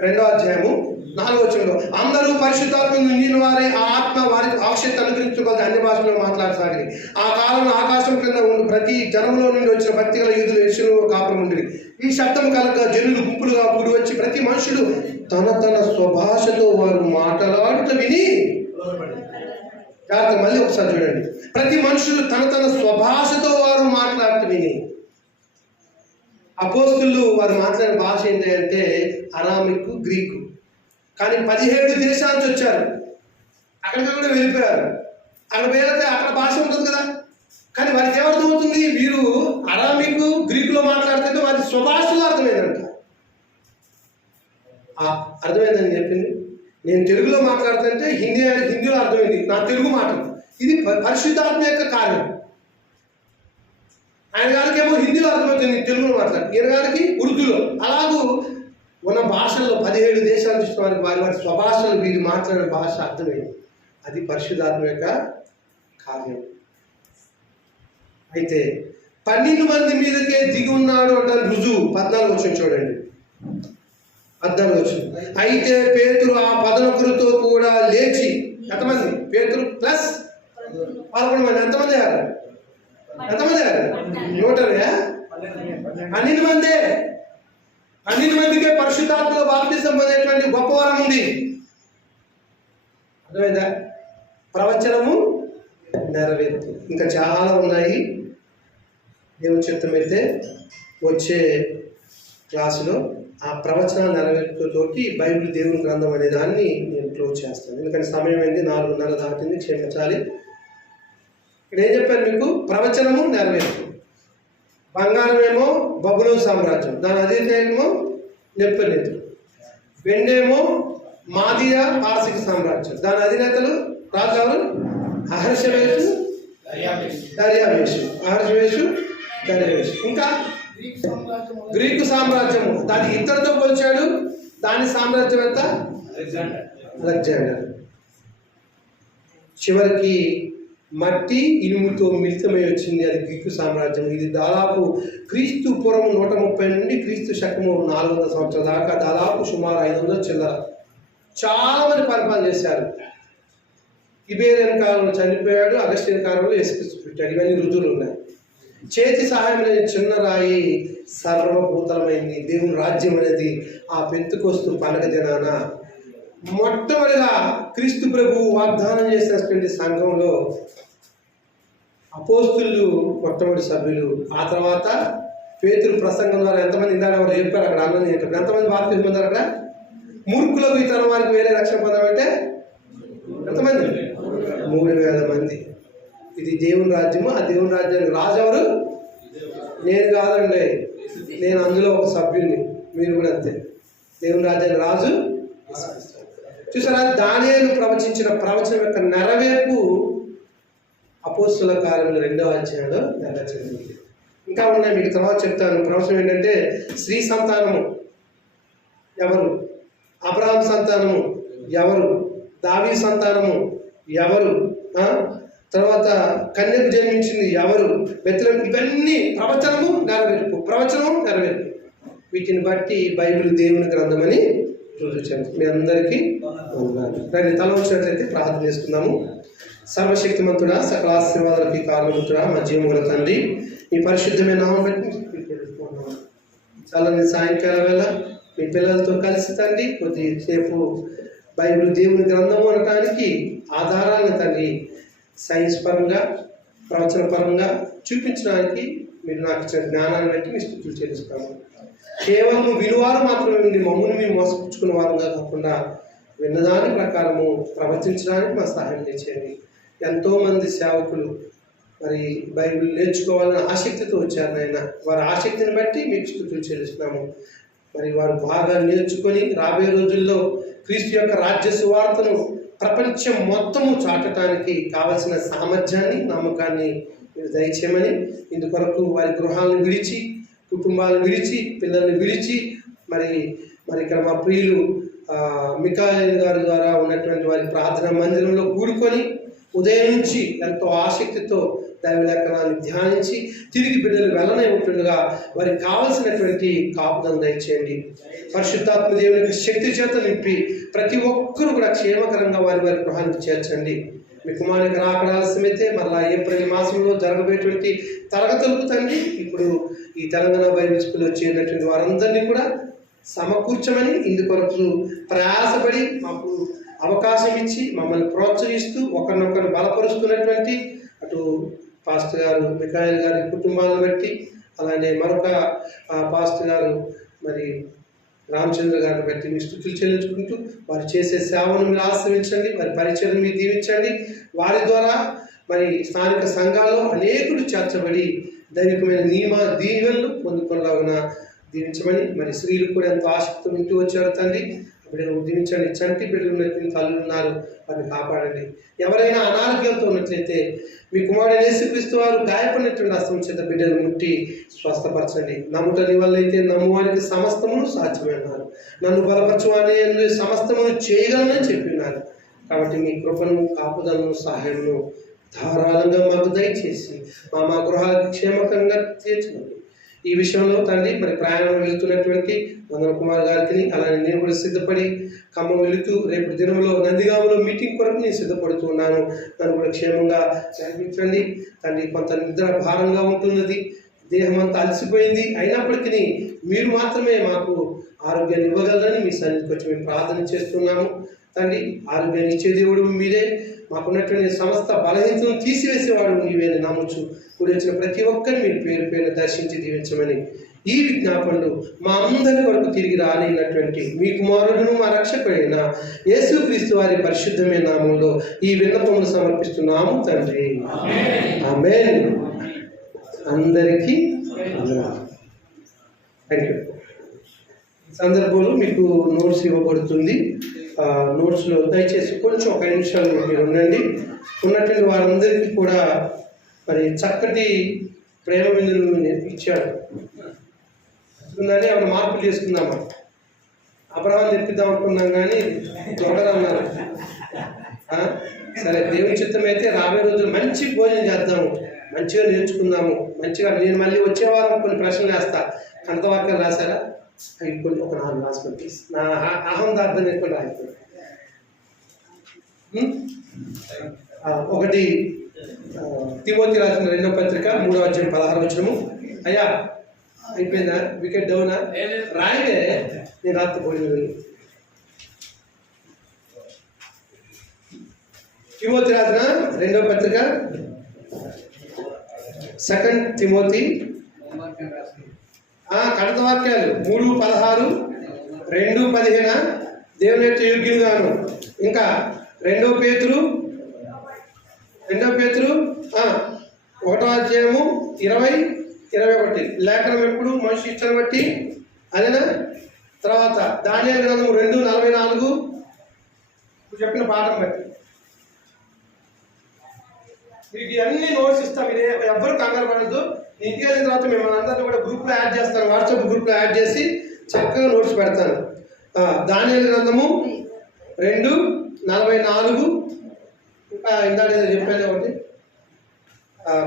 2వ అధ్యాయము 4వ వచనంలో, అందరూ పరిశుద్ధాత్మ నిండిన వారే ఆ ఆత్మ వారికి ఆవశ్యకత అనుగ్రహించుకోవాలి అన్య భాషలో మాట్లాడసాగి. ఆ కాలంలో ఆకాశం క్రింద ఉండి ప్రతి జనంలో నుండి వచ్చిన భక్తి గల యూదులు యెరూషలేములో కాపురం ఉండేది. ఈ శబ్దం కలగగా జనులు గుంపులుగా కూడి వచ్చి ప్రతి మనుషుడు తన తన స్వభాషతో వారు మాట్లాడుతూ విని, జాగ్రత్త మళ్ళీ ఒకసారి చూడండి, ప్రతి మనుషుడు తన తన స్వభాషతో వారు మాట్లాడుతూ విని. అపోస్తులు వారు మాట్లాడిన భాష ఏంటంటే అరామిక్, గ్రీకు. కానీ 17 దేశాల నుంచి వచ్చారు. అక్కడికి కూడా వెళ్ళిపోయారు. అక్కడ వేరే అక్కడ భాష ఉంటుంది కదా. కానీ వారికి ఏమర్థమవుతుంది? వీరు అరామిక్ గ్రీకులో మాట్లాడుతుంటే వారి స్వభాషలో అర్థమైందంట. అర్థమైందని చెప్పింది. నేను తెలుగులో మాట్లాడుతుంటే హిందీలో అర్థమైంది నా తెలుగు మాటలు. ఇది పరిశుద్ధాత్మ యొక్క కార్యం. ఆయన గారికి ఏమో హిందీలో అర్థమవుతుంది తెలుగులో మాట్లాడు, ఈయన గారికి ఉర్దూలో. అలాగూ ఉన్న భాషల్లో 17 దేశాలు చూసిన వారికి వారి వారి స్వభాషలు వీరు మాట్లాడిన భాష అర్థమైంది. అది పరిశుద్ధాత్మ యొక్క కార్యం. అయితే 12 మంది మీదకే దిగి ఉన్నాడు అంటే రుజువు 14 వచ్చింది చూడండి. 14 వచ్చింది. అయితే పేతురు ఆ 11తో కూడా లేచి, ఎంతమంది? పేతురు ప్లస్ 11 మంది. ఎంతమంది అయ్యారు? 100? 12 మందే. 12 మందికే పరిశుద్ధాత్మలో బాప్తిసం పొందేటువంటి గొప్ప వరం ఉంది. అర్థమైందా? ప్రవచనము నెరవేర్పు. ఇంకా చాలా ఉన్నాయి. దేవుని చిత్తమైతే వచ్చే క్లాసులో ఆ ప్రవచనాలు నెరవేర్పుతోటి బైబిల్ దేవుని గ్రంథం అనే దాన్ని నేను క్లోజ్ చేస్తాను. ఎందుకంటే సమయం అయింది, 4:30 దాటింది, క్షమించాలి. ఇక్కడ ఏం చెప్పాను మీకు? ప్రవచనము నెరవేర్పు. బంగారమేమో బబులోను సామ్రాజ్యం, దాని అధినేతేమో నెప్పునేతులు. వెండేమో మాదియా పారసిక సామ్రాజ్యం, దాని అధినేతలు రాజు ఎవరు? అహర్షవేషు, దర్యావేషు. ఇంకా గ్రీకు సామ్రాజ్యము, దాని ఇద్దరితో పోల్చాడు. దాని సామ్రాజ్యం ఎంత? అలెగ్జాండర్. చివరికి మట్టి ఇనుముతో మిళితమై వచ్చింది, అది గ్రీకు సామ్రాజ్యం. ఇది దాదాపు క్రీస్తు పూర్వం 130 నుండి క్రీస్తు శకము 400 సంవత్సరాల దాకా, దాదాపు సుమారు 500 చిల్లర చాలా మంది పరిపాలన చేశారు. ఇబేరియన్ కాలంలో చనిపోయాడు, అగస్టియన్ కాలంలో యేసుక్రీస్తు పుట్టాడు. ఇవన్నీ రుజువులు ఉన్నాయి. చేతి సహాయం అనేది చిన్న రాయి సర్వభూతలమైంది. దేవుని రాజ్యం అనేది ఆ పెంతెకొస్తు పండగ దినాన మొట్టమొదటిగా క్రీస్తు ప్రభువు వాగ్దానం చేసినటువంటి సంఘంలో అపోస్తులు మొట్టమొదటి సభ్యులు. ఆ తర్వాత పేతురు ప్రసంగం ద్వారా ఎంతమంది ఇందాక ఎవరు చెప్పారు అక్కడ అన్నది చెప్పారు. ఎంతమంది బాప్తిసం పొందారు అక్కడ? మూర్ఖులకు ఈ తరం వారికి వేరే రక్షణ పొందామంటే ఎంతమంది? 3000 మంది. ఇది దేవుని రాజ్యము. ఆ దేవుని రాజ్యానికి రాజు ఎవరు? నేను కాదండి, నేను అందులో ఒక సభ్యుని, మీరు కూడా అంతే. దేవుని రాజ్యానికి రాజు చూసారా? దానియేలు ప్రవచించిన ప్రవచనం యొక్క నెరవేర్పు అపోస్తుల కార్యములు 2వ అధ్యాయంలో నెరవేర్చబడింది. ఇంకా ఉన్నాయి, మీకు తర్వాత చెప్తాను. ప్రవచనం ఏంటంటే స్త్రీ సంతానము ఎవరు? అబ్రహాం సంతానము ఎవరు? దావీదు సంతానము ఎవరు? తర్వాత కన్యకు జన్మించింది ఎవరు? బెత్లెహేము. ఇవన్నీ ప్రవచనము నెరవేర్పు. వీటిని బట్టి బైబిల్ దేవుని గ్రంథం అని రుజువు. మీ అందరికీ దాన్ని తల వచ్చినట్లయితే ప్రార్థన చేసుకుందాము. సర్వశక్తిమంతుడా, సకల ఆశీర్వాదాలకి కారణముతుడా, మా జీవముల తండ్రి, మీ పరిశుద్ధమైన నామం బట్టి చల్లని సాయంకాలం వేళ మీ పిల్లలతో కలిసి తండ్రి కొద్దిసేపు బైబిల్ దేవుని గ్రంథము అనటానికి ఆధారాలను తండ్రి సైన్స్ పరంగా, ప్రవచన పరంగా చూపించడానికి మీరు నాకు ఇచ్చిన జ్ఞానాన్ని బట్టి మీ స్తుతులు చెల్లిస్తాము. కేవలం విలువారు మాత్రమే ఉండి మమ్మల్ని మేము మోసపుచ్చుకున్న వారంగా కాకుండా విన్నదాని ప్రకారము ప్రవర్తించడానికి మా సహాయం చేయండి. ఎంతోమంది సేవకులు మరి బైబిల్ నేర్చుకోవాలని ఆసక్తితో వచ్చారు నాయన. వారి ఆసక్తిని బట్టి మీకు స్తుతులు చెల్లిస్తున్నాము. మరి వారు బాగా నేర్చుకొని రాబోయే రోజుల్లో క్రీస్తు యొక్క రాజ్య సువార్తను ప్రపంచం మొత్తము చాటడానికి కావలసిన సామర్థ్యాన్ని, నమ్మకాన్ని మీరు దయచేయమని, ఇందుకొరకు వారి గృహాలను విడిచి, కుటుంబాలను విడిచి, పిల్లల్ని విడిచి మరి ఇక్కడ మా ప్రియులు మిఖాయేలు గారి ద్వారా ఉన్నటువంటి వారి ప్రార్థనా మందిరంలో కూడుకొని ఉదయం నుంచి ఎంతో ఆసక్తితో దైవ లేఖనాన్ని ధ్యానించి తిరిగి బిడ్డలు వెళ్ళనే ఉంటుండగా వారికి కావలసినటువంటి కాపుదలను దయచేయండి. పరిశుద్ధాత్మ దేవుని యొక్క శక్తి చేత నింపి ప్రతి ఒక్కరూ కూడా క్షేమకరంగా వారి గృహానికి చేర్చండి. మీ కుమారునికి రాకడ ఆలస్యమైతే మరలా ఏప్రిల్ మాసంలో జరగబోయేటువంటి తరగతులకు తండ్రి ఇప్పుడు ఈ తెలంగాణ బైబిల్ స్కూల్లో చేరినటువంటి వారందరినీ కూడా సమకూర్చమని, ఇందుకొరకు ప్రయాసపడి మాకు అవకాశం ఇచ్చి మమ్మల్ని ప్రోత్సహిస్తూ ఒకరినొకరు బలపరుస్తున్నటువంటి అటు పాస్టర్ గారు మిఖాయేలు గారి కుటుంబాలను బట్టి, అలానే మరొక పాస్టర్ గారు మరి రామచంద్ర గారిని బట్టి మీ స్తుతులు చెల్లించుకుంటూ వారు చేసే సేవను మీరు ఆశ్రయించండి, వారి పరిచయం మీరు దీవించండి. వారి ద్వారా మరి స్థానిక సంఘాల్లో అనేకులు చేర్చబడి దైవికమైన దీవెనలు పొందుకునేలాగున దీవించమని, మరి స్త్రీలు కూడా ఎంతో ఆసక్తి వింటూ వచ్చారు తండ్రి. బిడ్డలు దీవించండి. చంటి బిడ్డలు ఉన్నటువంటి తల్లులు ఉన్నారు, వారిని కాపాడండి. ఎవరైనా అనారోగ్యంతో ఉన్నట్లయితే మీ కుమారుడు యేసుక్రీస్తు వారు గాయపడినటువంటి హస్తం చేత బిడ్డలు ముట్టి స్వస్థపరచండి. నమ్ముట నీ వల్ల అయితే నమ్మువానికి సమస్తమును సాధ్యమన్నారు. నన్ను బలపరచువాని సమస్తమును చేయగలనని చెప్పినారు. కాబట్టి మీ కృపను, కాపుదలను, సహాయమును ధారాళంగా మాకు దయచేసి మా గృహాలకు క్షేమకంగా తీర్చండి. ఈ విషయంలో తండ్రి మరి ప్రయాణం వెళుతున్నటువంటి వందన కుమార్ గారికి, అలానే నేను కూడా సిద్ధపడి ఖమ్మం వెళుతూ రేపు దినంలో నందిగామలో మీటింగ్ కొరకు నేను సిద్ధపడుతున్నాను. నన్ను కూడా క్షేమంగా చదివించండి తండ్రి. కొంత నిద్ర భారంగా ఉంటున్నది, దేహం అంతా అలసిపోయింది. అయినప్పటికీ మీరు మాత్రమే మాకు ఆరోగ్యాన్ని ఇవ్వగలరని మీ సన్నిధికి వచ్చి మేము ప్రార్థన చేస్తున్నాము తండ్రి. ఆరోగ్యాన్ని ఇచ్చే దేవుడు మీరే, మాకున్నటువంటి సమస్త బలహీనతను తీసివేసేవాడు నీవేని నమ్మచ్చు. కూడి వచ్చిన ప్రతి ఒక్కరిని మీరు పేరు పేరు దర్శించి దీవించమని ఈ విజ్ఞాపనలు మా అందరి వరకు తిరిగి రాలేనటువంటి మీ కుమారుడును మా రక్షకుడైన యేసుక్రీస్తు వారి పరిశుద్ధమైన నామంలో ఈ విన్నపములు సమర్పిస్తున్నాము తండ్రి. ఆమేన్. అందరికీ థ్యాంక్ యూ. సందర్భంలో మీకు నోట్స్ ఇవ్వబడుతుంది. నోట్స్లో దయచేసి కొంచెం 5 నిమిషాలు మీరు ఉండండి. ఉన్నటువంటి వారందరికీ కూడా మరి చక్కటి ప్రేమ విందులు ఇచ్చాడు. ఏమైనా మార్పులు చేసుకుందామా? అబ్రహాం తెప్పిద్దాం అనుకున్నాం కానీ దొరకదన్నారు. సరే, దేవుని చిత్తం అయితే రాబోయే రోజులు మంచి భోజనం చేద్దాము, మంచిగా నేర్చుకుందాము. మంచిగా నేను మళ్ళీ వచ్చే వారం కొన్ని ప్రశ్నలు వేస్తా. కంటవాక్యాలు రాశారా? అవి కొన్ని ఒక 4 రాసుకొని నా అహందార్థం ఎక్కువ రాయిపోయి. ఒకటి తిమోతి రాసిన 2వ పత్రిక 3వ అధ్యాయం 16వ వచనము. అయ్యా అయిపోయిందా? వికెట్ డౌనా? రాయివే, నేను రాత్రి పోయిన. తిమోతి రాసిన 2వ పత్రిక 2 తిమోతి కడత వాక్యాలు 3:16, 2:15 దేవుని యొక్క యోగ్యులుగాను. ఇంకా 2 పేతురు 1వ అధ్యాయము 20-21 లేఖనం ఎప్పుడు మనిషి ఇచ్చని బట్టి అదేనా. తర్వాత దానియేలు గ్రంథము 2:44 చెప్పిన పాఠం బట్టి. మీకు ఇవన్నీ నోట్స్ ఇస్తాం. మీరు ఎవ్వరు కంగారు పడద్దు. ఇంటికి వెళ్ళిన తర్వాత మిమ్మల్ని అందరినీ కూడా గ్రూప్లో యాడ్ చేస్తాను, వాట్సాప్ గ్రూప్లో యాడ్ చేసి చక్కగా నోట్స్ పెడతాను. దానియేలు గ్రంథము 2:44. ఇంకా ఇందాక ఏదో చెప్పాను ఒకటి,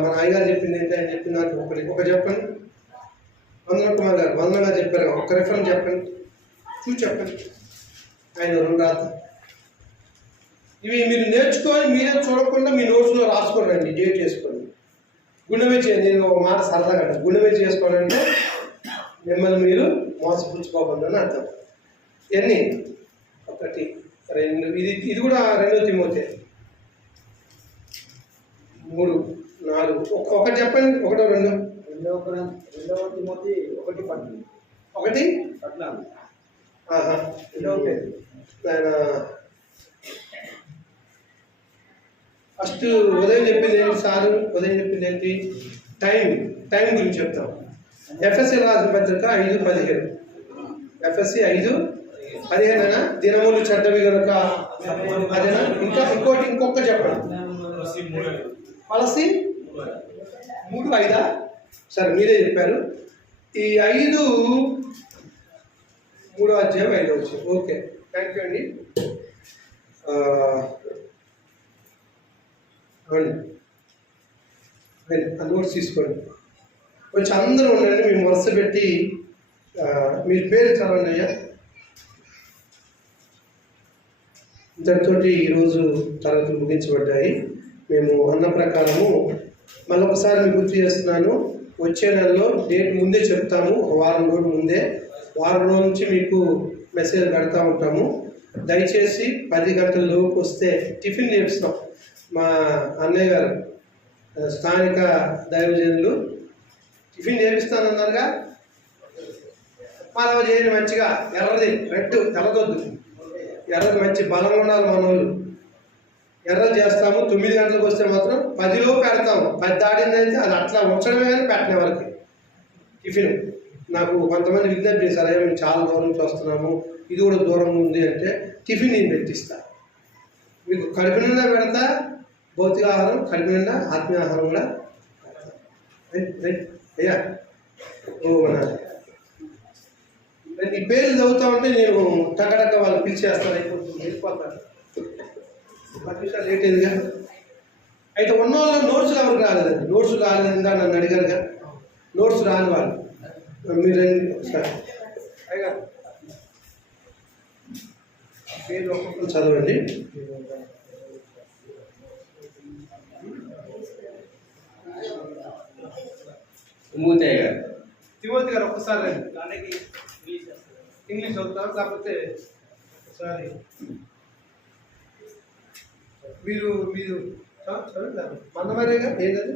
మన అయ్యగారు చెప్పింది ఏంటి అని చెప్పిన ఒక చెప్పండి. వందన కుమార్ గారు వందనగా చెప్పారు. ఒక రిఫరెన్స్ చెప్పండి, చూసి చెప్పండి. ఆయన 2 రాత. ఇవి మీరు నేర్చుకొని మీరే చూడకుండా మీ నోట్స్లో రాసుకోండి, డేట్ చేసుకోండి. గుండెమే చేయండి. నేను ఒక మాట సరదాగా గుండెమే చేసుకోండి అంటే మిమ్మల్ని మీరు మోసపుచ్చుకోకుండా అని అర్థం. ఎన్ని? 1, 2. ఇది కూడా 2 తిమోతి 3, 4. ఒకటి చెప్పండి. 1, 2. 2 తిమోతి 1:14. 1:14. ఆయన ఫస్ట్ ఉదయం చెప్పింది ఏంటి సారు? ఉదయం చెప్పింది ఏంటి? టైం గురించి చెప్తాం. ఎఫ్ఎస్సి రాసిన పత్రిక 5:15. ఎఫ్ఎస్సి 5:15 దినములు చెడ్డవి కనుక అదేనా. ఇంకొక చెప్పండి. పాలసీ 3:5. సరే, మీరే చెప్పారు. ఈ 5 3వ అధ్యాయం 5వ వచనం. ఓకే, థ్యాంక్ యూ అండి. నోట్స్ తీసుకోండి. కొంచెం అందరూ ఉండండి, మేము వరుస పెట్టి మీ పేరు చదవండి అయ్యా. ఇంతటితోటి ఈరోజు తరగతులు ముగించబడ్డాయి. మేము అన్న ప్రకారము మళ్ళొకసారి మీకు గుర్తు చేస్తున్నాను. వచ్చే నెలలో డేట్ ముందే చెప్తాము, ఒక వారం రోజుల ముందే. వారం రోజుల నుంచి మీకు మెసేజ్ పెడతా ఉంటాము. దయచేసి 10 గంటల లోపు వస్తే టిఫిన్ చేపిస్తాం. మా అన్నయ్య గారు స్థానిక దైవజనులు టిఫిన్ చేపిస్తానన్నారుగా. మాలవ చేయండి మంచిగా, ఎర్రది రెడ్ తెల్లదొద్దు, ఎర్రది మంచి బలంగా ఉండాలి మన వాళ్ళు. ఎర్రది చేస్తాము. 9 గంటలకు వస్తే మాత్రం 10 పెడతాము. 10 దాటిందంటే అది అట్లా ఉంచడమే కానీ పెట్టిన వరకు టిఫిన్. నాకు కొంతమంది విజ్ఞప్తి చేశారు, అయ్యా మేము చాలా దూరం నుంచి వస్తున్నాము, ఇది కూడా దూరంగా ఉంది అంటే టిఫిన్ నేను పెట్టిస్తా. మీకు కడుపు నిండా పెడతా, భౌతిక ఆహారం, కడుపు నిండా ఆత్మీయ ఆహారం కూడా అయ్యా. ఈ పేర్లు చదువుతా ఉంటే నేను టకటక వాళ్ళు పిలిచేస్తాను, అయిపోతుంది, వెళ్ళిపోతాను. 10 నిమిషాలు లేట్ అయిందిగా. అయితే ఉన్న వాళ్ళు నోట్స్ ఎవరికి రాలేదండి. నోట్స్ రాలేదా నన్ను అడిగారుగా. నోట్స్ రాని వాళ్ళు మీరు ఒకసారి అయ్యా పేరు ఒక్కొక్కరు చదవండి. తిమోతి గారు ఒక్కసారి రండి. ఇంగ్లీష్ చదువుతారు, కాకపోతే ఒకసారి మీరు మీరు చదవండి. మందమరేగా ఏంటది?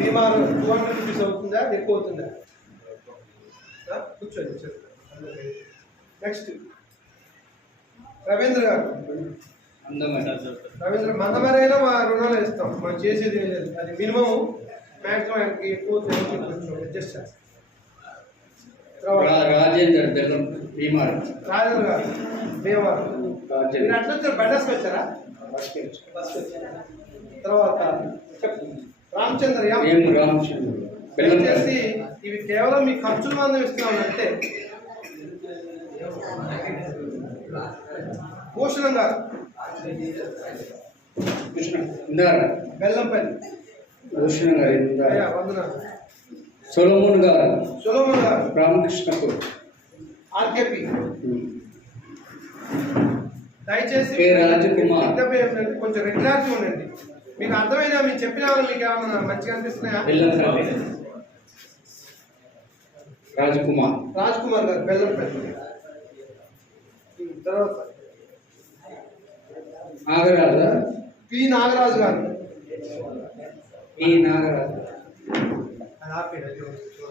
బీమారు 200 రూపీస్ అవుతుందా, ఎక్కువ అవుతుందా? కూర్చోండి. నెక్స్ట్ రవీంద్ర గారు. రవీంద్ర మందమరైనా మా రుణాలు ఇస్తాం, మనం చేసేది ఏం లేదు. అది మినిమం, మ్యాక్సిమం ఎక్కువ కొంచెం అడ్జస్ట్ చేస్తాం. రాజేంద్ర భీమారు. రాజేంద్ర గారు భీమవరం. మీరు అట్లా వచ్చారు, బడ్డాస్కి వచ్చారా? తర్వాత రామచంద్ర దయచేసి ఇవి కేవలం మీ ఖర్చుల మందం ఇస్తున్నామంటే. భూషణం గారు బెల్లంపల్లి. భూషణం గారు వందనాలు. సొలొమోన్ గారు రామకృష్ణపూర్ ఆర్కేపీ. దయచేసి రాజకుమార్ కొంచెం రెగ్యులారిటీ ఉండండి. మీకు అర్థమైనా మీకు చెప్పినా మీకు ఏమన్నా మంచిగా అనిపిస్తున్నాయా? రాజ్కుమార్ గారు బెల్లంపల్లి. తర్వాత పి నాగరాజు గారు. నాగరాజు